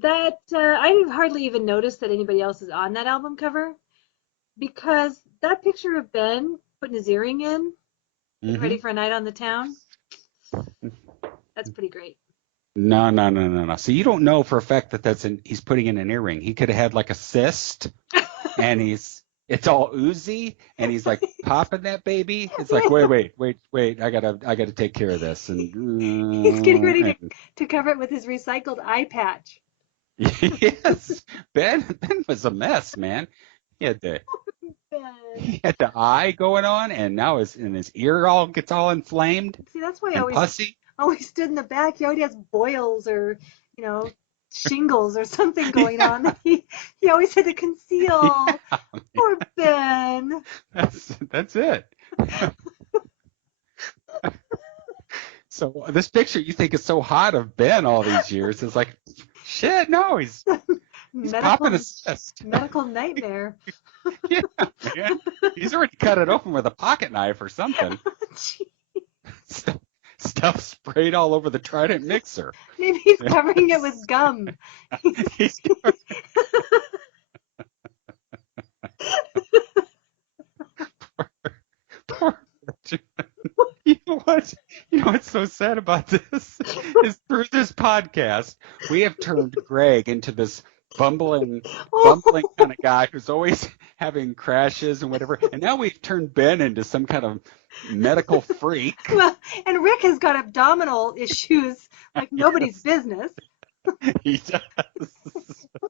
That I hardly even noticed that anybody else is on that album cover because that picture of Ben putting his earring in, getting ready for a night on the town, that's pretty great. No. So you don't know for a fact that he's putting in an earring. He could have had like a cyst, and it's all oozy, and he's like popping that baby. It's like wait, I gotta take care of this, and He's getting ready to cover it with his recycled eye patch. yes, Ben was a mess, man. He had the eye going on, and now his ear gets all inflamed See, that's why I and pussy. always stood in the back. He already has boils or, shingles or something going on that he always had to conceal. Yeah, Poor Ben. that's it. So this picture you think is so hot of Ben all these years is like, shit, no, he's popping a cyst. Medical nightmare. Yeah, man. He's already cut it open with a pocket knife or something. Stuff sprayed all over the Trident mixer. Maybe he's covering it with gum. He's poor You know what? You know what's so sad about this is through this podcast we have turned Greg into this bumbling kind of guy who's always having crashes and whatever, and now we've turned Ben into some kind of medical freak. Well, and Rick has got abdominal issues like nobody's business. He does.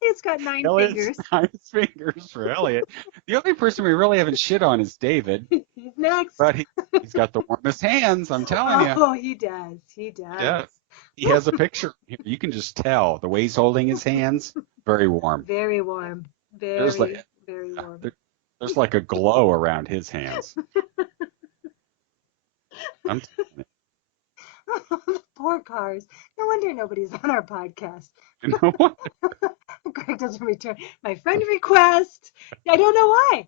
He's got 9 Elliot's fingers. 9 fingers for Elliot. The only person we really haven't shit on is David, He's next. but he's got the warmest hands, I'm telling you. Oh, he does. He does. Yeah. He has a picture. You can just tell the way he's holding his hands. Very warm. Very warm. Very, very warm. There's like a glow around his hands. I'm telling you. Poor cars. No wonder nobody's on our podcast. No wonder. Greg doesn't return my friend request. I don't know why.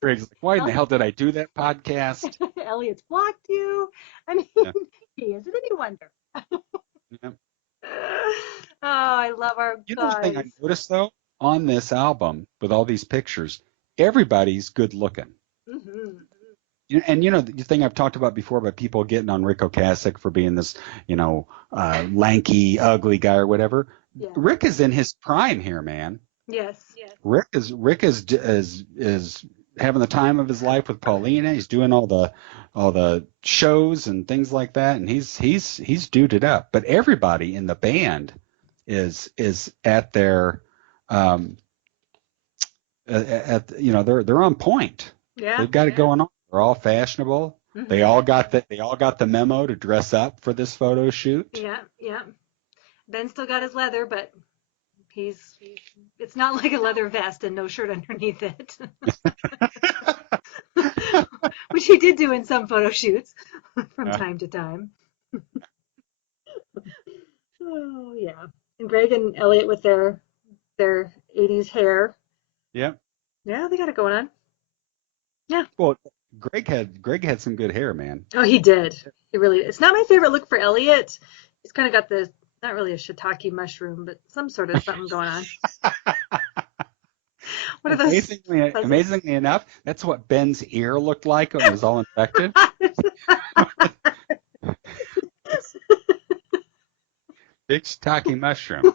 Greg's like, why in the hell did I do that podcast? Elliot's blocked you. I mean, Yeah. is it any wonder? Yeah. Oh, I love our You know the thing I guys. noticed though on this album with all these pictures, everybody's good looking. Hmm. And the thing I've talked about before about people getting on Rick Ocasek for being this, lanky, ugly guy or whatever. Yeah. Rick is in his prime here, man. Yes. Yes. Rick is having the time of his life with Paulina. He's doing all the shows and things like that, and he's duded up. But everybody in the band is at their they're on point. Yeah. They've got it going on. They're all fashionable. Mhm. They all got the memo to dress up for this photo shoot. Yeah. Yeah. Ben still got his leather, but it's not like a leather vest and no shirt underneath it. Which he did do in some photo shoots from time to time. Oh yeah. And Greg and Elliot with their 80s hair. Yep. Yeah, they got it going on. Yeah. Well, Greg had some good hair, man. Oh, he did. He really did. It's not my favorite look for Elliot. He's kind of got the, not really a shiitake mushroom, but some sort of something going on. What are those? Amazingly enough, that's what Ben's ear looked like when it was all infected. Big shiitake mushroom.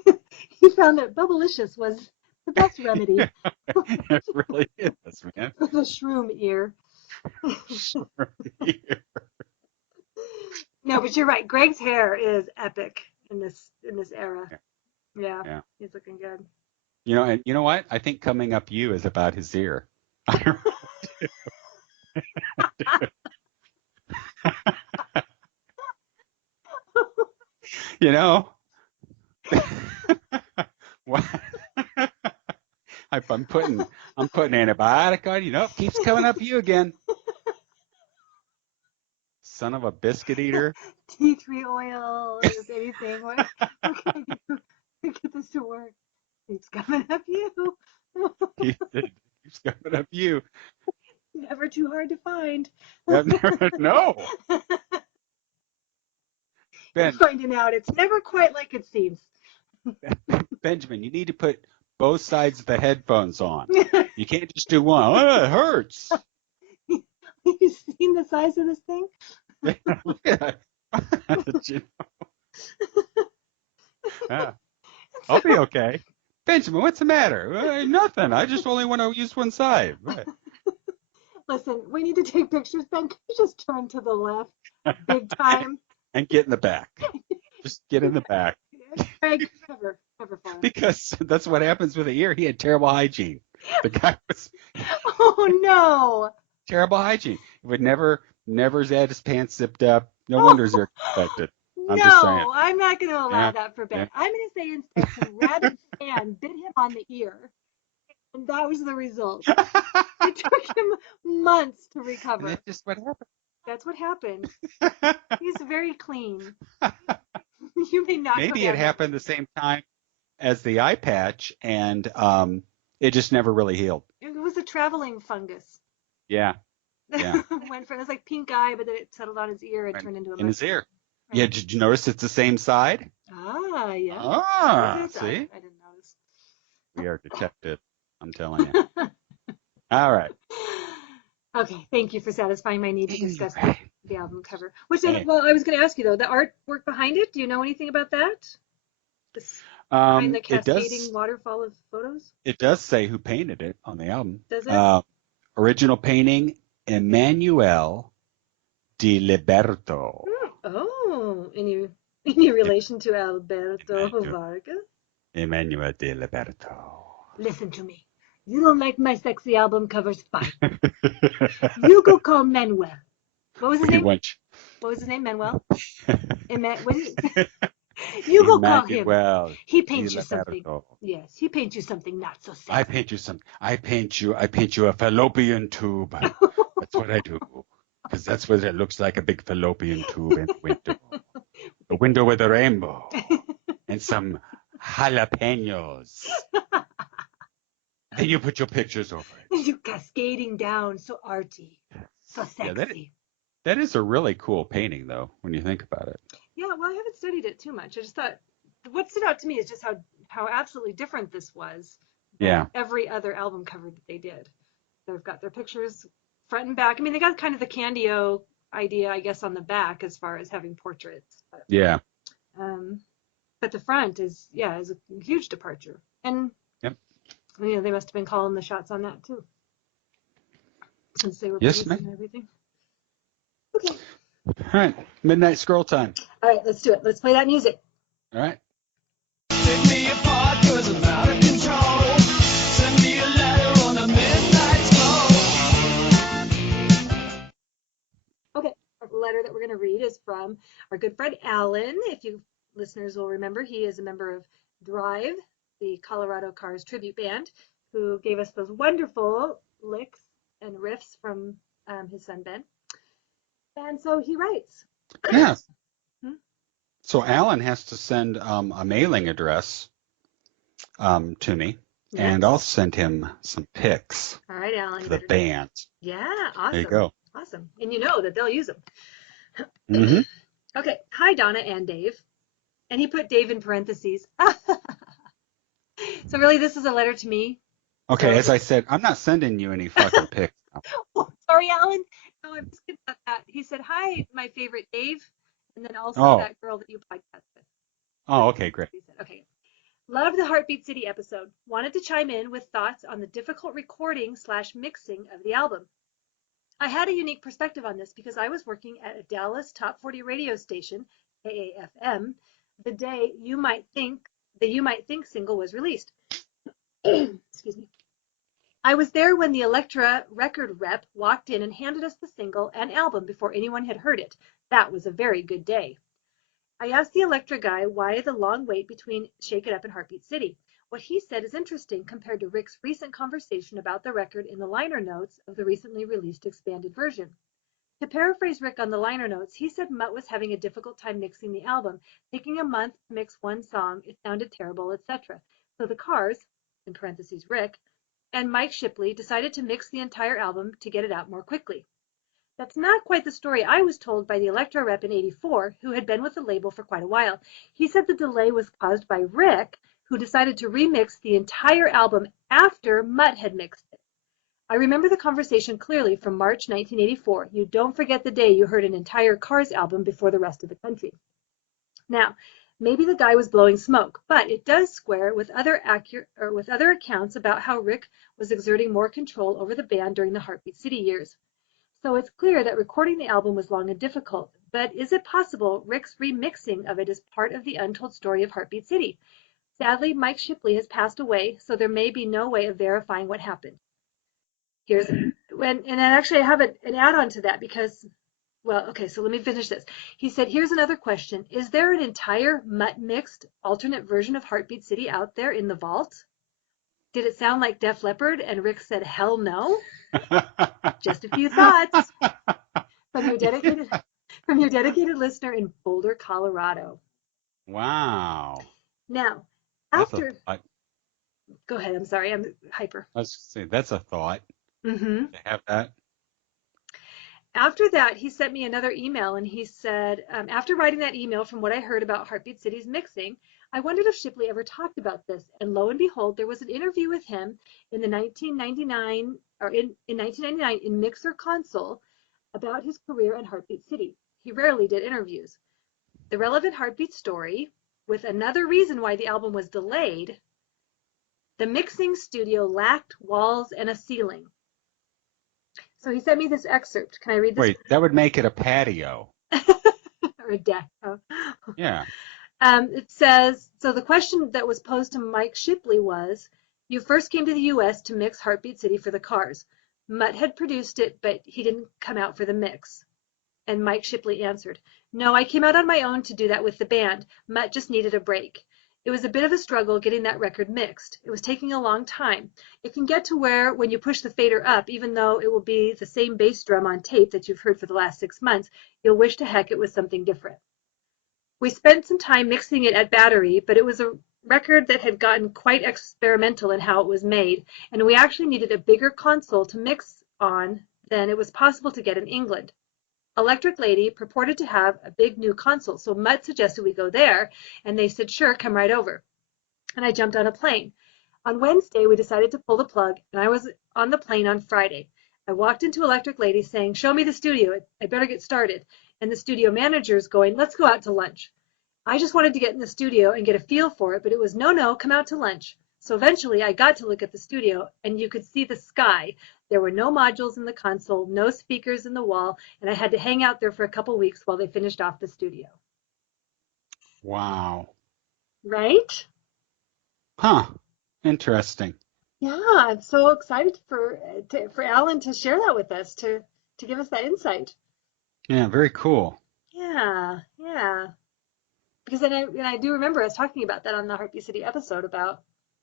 He found that Bubblicious was the best remedy. It really is, man. The shroom ear. No, but you're right. Greg's hair is epic in this era. Yeah. He's looking good. And you know what? I think Coming Up You is about his ear. What? I'm putting antibiotic on you. It keeps coming up you again. Son of a biscuit eater. Tea tree oil, if anything. What can I do to get this to work? Keeps coming up you. Keeps coming up you. Never too hard to find. No. Ben, finding out it's never quite like it seems. Benjamin, you need to put both sides of the headphones on. You can't just do one. Oh, it hurts. You've seen the size of this thing? Look at it. Yeah. I'll be okay. Benjamin, what's the matter? Nothing. I just only want to use one side. What? Listen, we need to take pictures, Ben. Can you just turn to the left big time? And get in the back. Just get in the back. Craig, cover for him. Because that's what happens with the ear. He had terrible hygiene. The guy was Oh, no. terrible hygiene. He would never had his pants zipped up. No wonder his ear infected. I'm just saying. No, I'm not going to allow that for Ben. Yeah. I'm going to say instead some rabid fan bit him on the ear. And that was the result. It took him months to recover. And that's just what happened. That's what happened. He's very clean. You may not. Maybe it happened the same time as the eye patch, and it just never really healed. It was a traveling fungus. Yeah. Yeah. Went from, it was like pink eye, but then it settled on his ear and Right. turned into a In his mushroom. ear. Yeah, did you notice it's the same side? Ah, yeah. Ah, Is it? see? I didn't notice. We are detective, I'm telling you. All right. Okay, thank you for satisfying my need to discuss the album cover. Which, Hey. well, I was going to ask you though, the artwork behind it. Do you know anything about that? This, behind the cascading waterfall of photos. It does say who painted it on the album. Does it? Original painting, Emmanuel de Liberto. Oh, any relation to Alberto Emmanuel. Vargas? Emmanuel de Liberto. Listen to me. You don't like my sexy album covers? Fine. You go call Manuel. What was his name? What was his name? Manuel? You go call him. Emmanuel He paints de you something. Liberto. Yes, he paints you something not so sexy. I paint you something. I paint you a fallopian tube. That's what I do. Because that's what it looks like, a big fallopian tube in the window. window with a rainbow and some jalapenos. Then you put your pictures over it. You cascading down, so arty, so Yeah, sexy. that is a really cool painting, though, when you think about it. Yeah, well, I haven't studied it too much. I just thought what stood out to me is just how absolutely different this was than Yeah. every other album cover that they did. They've got their pictures front and back. I mean, they got kind of the Candio idea, I guess, on the back as far as having portraits. Yeah. But the front is a huge departure. And Yep. you know, they must have been calling the shots on that too, since they were Yes, producing ma'am. everything. Okay. All right. Midnight scroll time. All right, let's do it. Let's play that music. All right. Take me apart 'cause I'm out of control. Send me a letter on the midnight scroll. Okay, the letter that we're going to read is from our good friend Alan. If you listeners will remember, he is a member of Drive, the Colorado Cars tribute band, who gave us those wonderful licks and riffs from his son Ben. And so he writes. Yeah. Hmm? So Alan has to send a mailing address to me, and Yes. I'll send him some pics All right, Alan. for the band. Yeah, awesome. There you go. Awesome. And you know that they'll use them. Mm-hmm. Okay. Hi, Donna and Dave. And he put Dave in parentheses. So really, this is a letter to me. Okay, So- as I said, I'm not sending you any fucking pics. Oh, sorry, Alan. No, I'm just kidding about that. He said, hi, my favorite Dave. And then also Oh. that girl that you podcast with. Oh, okay, great. He said, okay. Loved the Heartbeat City episode. Wanted to chime in with thoughts on the difficult recording/mixing of the album. I had a unique perspective on this because I was working at a Dallas Top 40 radio station, AAFM, the day You Might Think single was released. Excuse me. I was there when the Elektra record rep walked in and handed us the single and album before anyone had heard it. That was a very good day. I asked the Elektra guy why the long wait between Shake It Up and Heartbeat City. What he said is interesting compared to Rick's recent conversation about the record in the liner notes of the recently released expanded version. To paraphrase Rick on the liner notes, he said Mutt was having a difficult time mixing the album, taking a month to mix one song, it sounded terrible, etc. So the Cars, in parentheses Rick, and Mike Shipley decided to mix the entire album to get it out more quickly. That's not quite the story I was told by the Elektra rep in '84, who had been with the label for quite a while. He said the delay was caused by Rick, who decided to remix the entire album after Mutt had mixed it. I remember the conversation clearly from March 1984. You don't forget the day you heard an entire Cars album before the rest of the country. Now, maybe the guy was blowing smoke, but it does square with other accounts about how Rick was exerting more control over the band during the Heartbeat City years. So it's clear that recording the album was long and difficult, but is it possible Rick's remixing of it is part of the untold story of Heartbeat City? Sadly, Mike Shipley has passed away, so there may be no way of verifying what happened. Actually I have an add-on to that because, well, okay, so let me finish this. He said, here's another question. Is there an entire Mutt mixed alternate version of Heartbeat City out there in the vault? Did it sound like Def Leppard? And Rick said, hell no. Just a few thoughts from your dedicated listener in Boulder, Colorado. Wow. Now, That's after, go ahead. I'm sorry. I'm hyper. Let's see. That's a thought. Mm-hmm. To have that. After that, he sent me another email and he said, after writing that email from what I heard about Heartbeat City's mixing, I wondered if Shipley ever talked about this. And lo and behold, there was an interview with him in 1999 in Mixer Console about his career in Heartbeat City. He rarely did interviews. The relevant Heartbeat story, with another reason why the album was delayed, the mixing studio lacked walls and a ceiling. So he sent me this excerpt. Can I read this? Wait, that would make it a patio. Or a deck. Oh. Yeah. It says, so the question that was posed to Mike Shipley was, you first came to the U.S. to mix Heartbeat City for the Cars. Mutt had produced it, but he didn't come out for the mix. And Mike Shipley answered, no, I came out on my own to do that with the band. Mutt just needed a break. It was a bit of a struggle getting that record mixed. It was taking a long time. It can get to where when you push the fader up, even though it will be the same bass drum on tape that you've heard for the last 6 months, you'll wish to heck it was something different. We spent some time mixing it at Battery, but it was a record that had gotten quite experimental in how it was made, and we actually needed a bigger console to mix on than it was possible to get in England. Electric Lady purported to have a big new console, so Mutt suggested we go there, and they said, sure, come right over. And I jumped on a plane. On Wednesday, we decided to pull the plug, and I was on the plane on Friday. I walked into Electric Lady saying, show me the studio. I better get started. And the studio manager's going, let's go out to lunch. I just wanted to get in the studio and get a feel for it, but it was no, come out to lunch. So eventually I got to look at the studio, and you could see the sky. There were no modules in the console, no speakers in the wall, and I had to hang out there for a couple weeks while they finished off the studio. Wow. Right? Huh. Interesting. Yeah, I'm so excited for Alan to share that with us, to give us that insight. Yeah, very cool. Yeah. Because then I do remember us talking about that on the Heartbeat City episode about,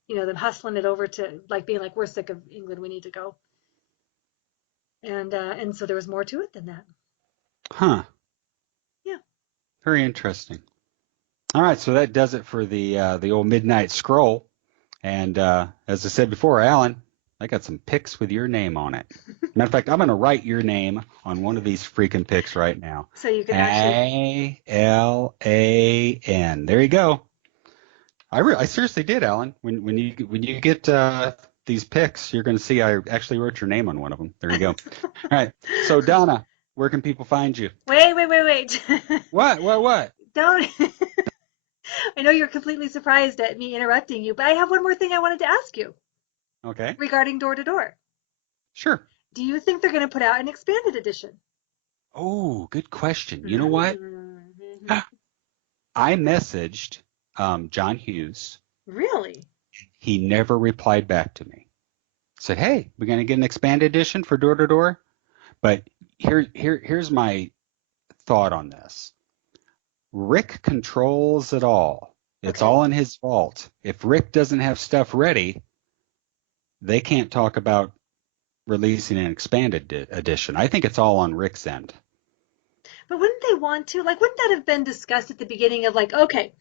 them hustling it over to like being like, we're sick of England, we need to go. And so there was more to it than that. Huh. Yeah. Very interesting. All right, so that does it for the old midnight scroll. And as I said before, Alan, I got some pics with your name on it. Matter of fact, I'm going to write your name on one of these freaking pics right now. So you can actually Alan. There you go. I seriously did, Alan. When you get these pics, you're going to see I actually wrote your name on one of them. There you go. All right. So Donna, where can people find you? Wait. What? Don't. I know you're completely surprised at me interrupting you, but I have one more thing I wanted to ask you. Okay. Regarding Door to Door. Sure. Do you think they're going to put out an expanded edition? Oh, good question. You know what? Mm-hmm. I messaged John Hughes. Really? He never replied back to me. Said, hey, we're going to get an expanded edition for Door to Door. But here's my thought on this. Rick controls it all. It's all in his vault. If Rick doesn't have stuff ready, they can't talk about releasing an expanded edition. I think it's all on Rick's end. But wouldn't they want to? Like, wouldn't that have been discussed at the beginning of like, okay,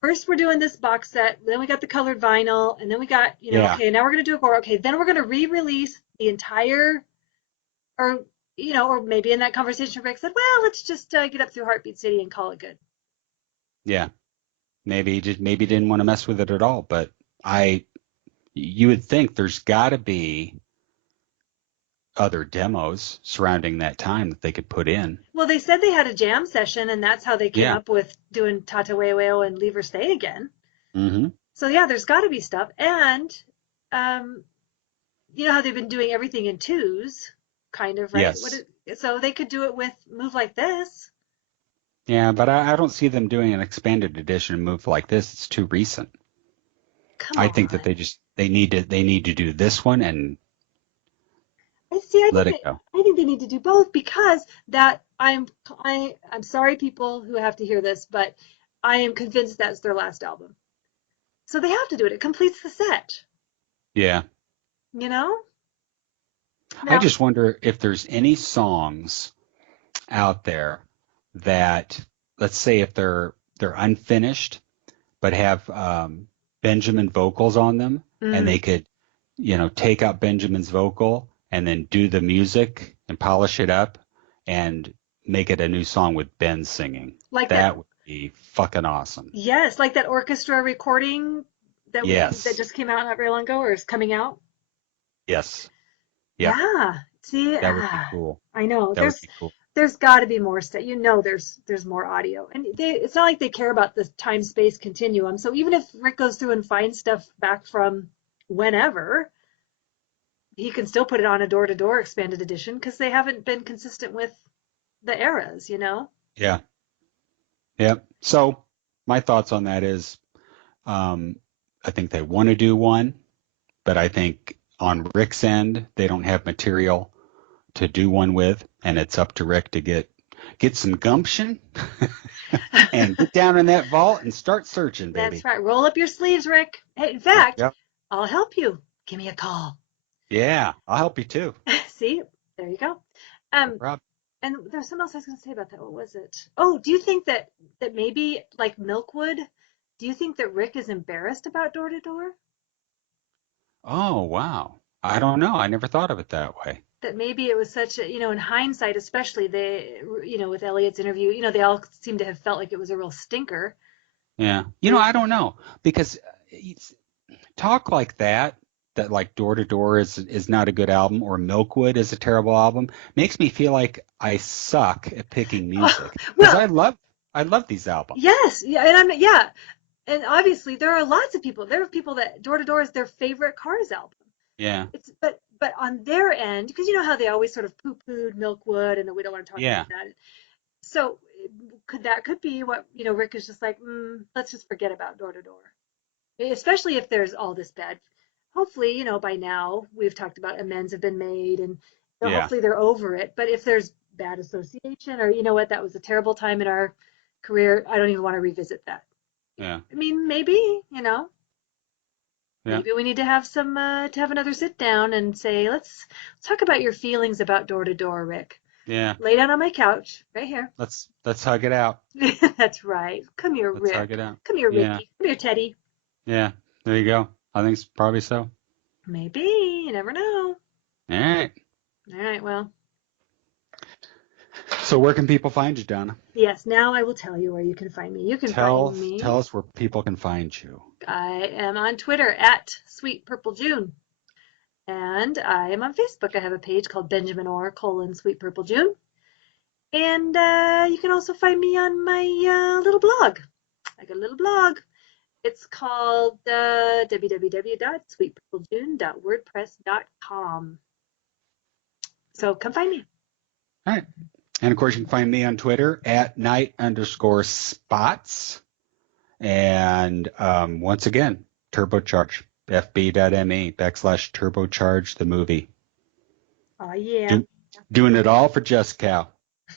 first we're doing this box set, then we got the colored vinyl, and then we got, okay, now we're going to do a gore. Okay, then we're going to re-release the entire, or maybe in that conversation, Rick said, well, let's just get up through Heartbeat City and call it good. Yeah, maybe didn't want to mess with it at all. But you would think there's got to be other demos surrounding that time that they could put in. Well, they said they had a jam session, and that's how they came up with doing Tata Weo and Leave Her Stay Again. Mm-hmm. So yeah, there's got to be stuff, and you know how they've been doing everything in twos, kind of, right? Yes. So they could do it with Move Like This. Yeah, but I don't see them doing an expanded edition Move Like This. It's too recent. Come on. I think that they need to do this one and let it go. I think they need to do both because I'm sorry, people who have to hear this, but I am convinced that's their last album. So they have to do it. It completes the set. Yeah. Now, I just wonder if there's any songs out there that, let's say, if they're unfinished, but have Benjamin vocals on them, and they could, take out Benjamin's vocal and then do the music and polish it up and make it a new song with Ben singing. Like that would be fucking awesome. Yes, like that orchestra recording that just came out not very long ago, or is coming out. Yes. Yep. Yeah. See, that would be cool. I know. That would be cool. There's got to be more stuff. There's more audio, and it's not like they care about the time-space continuum. So even if Rick goes through and finds stuff back from whenever, he can still put it on a door-to-door expanded edition because they haven't been consistent with the eras, Yeah. Yep. So my thoughts on that is, I think they want to do one, but I think on Rick's end, they don't have material to do one with, and it's up to Rick to get some gumption and get down in that vault and start searching, baby. That's right. Roll up your sleeves, Rick. Hey, in fact, I'll help you. Give me a call. Yeah, I'll help you too. See, there you go. No problem. And there's something else I was going to say about that. What was it? Oh, do you think that maybe like Milkwood? Do you think that Rick is embarrassed about Door to Door? Oh, wow. I don't know. I never thought of it that way. That maybe it was such a, in hindsight, especially with Elliot's interview, they all seem to have felt like it was a real stinker. Yeah. I don't know because talk like that like Door to Door is not a good album or Milkwood is a terrible album makes me feel like I suck at picking music because I love these albums. Yes, yeah, and obviously there are lots of people. There are people that Door to Door is their favorite Cars album. Yeah. But on their end, because you know how they always sort of poo-pooed Milkwood, and we don't want to talk about that. So could be what Rick is just like, let's just forget about Door to Door, especially if there's all this bad. Hopefully, by now we've talked about amends have been made, and hopefully they're over it. But if there's bad association, or that was a terrible time in our career, I don't even want to revisit that. Yeah. I mean, maybe maybe we need to have another sit down and say, let's talk about your feelings about Door to Door, Rick. Yeah. Lay down on my couch right here. Let's hug it out. That's right. Come here, Rick. Let's hug it out. Come here, Ricky. Yeah. Come here, Teddy. Yeah. There you go. I think it's probably so. Maybe. You never know. All right. All right. Well. So where can people find you, Donna? Yes. Now I will tell you where you can find me. You can find me. Tell us where people can find you. I am on Twitter at Sweet Purple June. And I am on Facebook. I have a page called Benjamin Orr, Sweet Purple June. And you can also find me on my little blog. I got a little blog. It's called www.sweetpurpljune.wordpress.com. So come find me. All right. And of course, you can find me on Twitter at @night_spots. And once again, Turbocharge, fb.me/turbocharge the movie. Oh, yeah. Doing it all for Just Cow.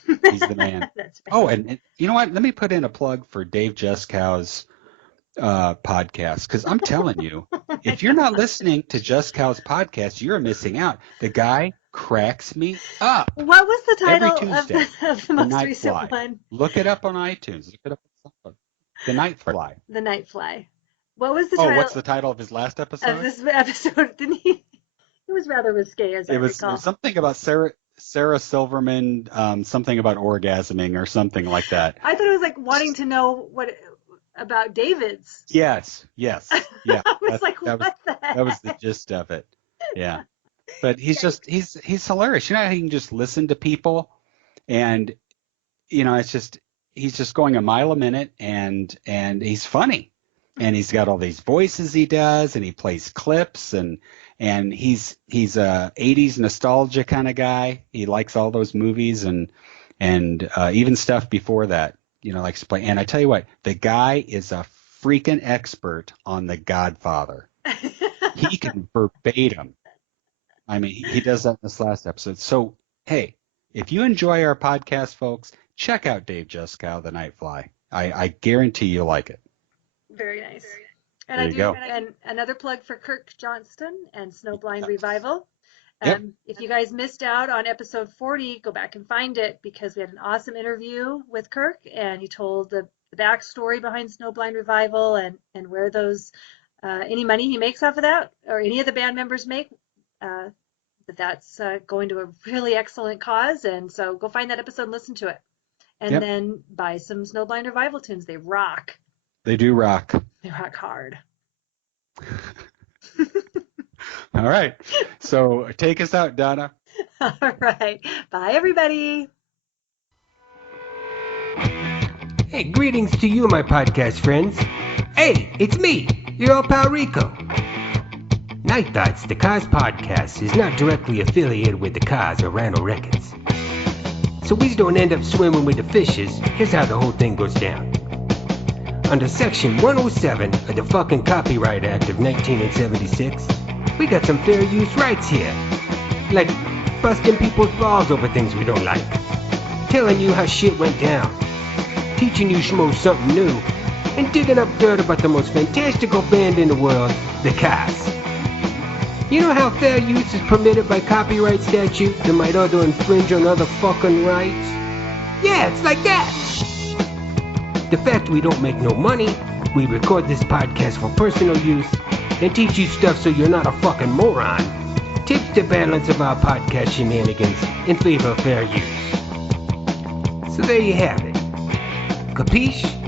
He's the man. That's right. Oh, and you know what? Let me put in a plug for Dave Just Cow's podcast, because I'm telling you, if you're not listening to Just Cow's podcast, you're missing out. The guy cracks me up. What was the title every Tuesday, of the most recent Fly. one? Look it up on iTunes. Look it up on The Night Fly. The Night Fly. What was the title? Oh, what's the title of his last episode? Of this episode, didn't he? It was rather risque, as I recall. It was something about Sarah Silverman, something about orgasming or something like that. I thought it was like wanting to know about David's. Yes. Yeah. I was like, what the heck? That was the gist of it. Yeah. But he's hilarious. You know how he can just listen to people and he's just going a mile a minute and he's funny. And he's got all these voices he does and he plays clips and he's a 80s nostalgia kind of guy. He likes all those movies and even stuff before that, likes to play. And I tell you what, the guy is a freaking expert on The Godfather. He can verbatim. I mean, he does that in this last episode. So, hey, if you enjoy our podcast, folks, check out Dave Just Cow, The Night Fly. I guarantee you'll like it. Very nice. And There you go. And another plug for Kirk Johnston and Snowblind Yes. Revival. Yep. If you guys missed out on episode 40, go back and find it because we had an awesome interview with Kirk and he told the backstory behind Snowblind Revival and where those any money he makes off of that or any of the band members make, that's going to a really excellent cause. And so go find that episode and listen to it. And then buy some Snowblind Revival tunes. They rock. They do rock. They rock hard. All right. So take us out, Donna. All right. Bye, everybody. Hey, greetings to you, my podcast friends. Hey, it's me, your old pal Rico. Night Thoughts, the Cars podcast, is not directly affiliated with the Cars or Rhino Records. So we don't end up swimming with the fishes. Here's how the whole thing goes down. Under Section 107 of the fucking Copyright Act of 1976, we got some fair use rights here. Like busting people's balls over things we don't like. Telling you how shit went down. Teaching you schmoes something new. And digging up dirt about the most fantastical band in the world, the Cars. You know how fair use is permitted by copyright statute that might other infringe on other fucking rights? Yeah, it's like that. The fact we don't make no money, we record this podcast for personal use, and teach you stuff so you're not a fucking moron, tips the balance of our podcast shenanigans in favor of fair use. So there you have it. Capiche?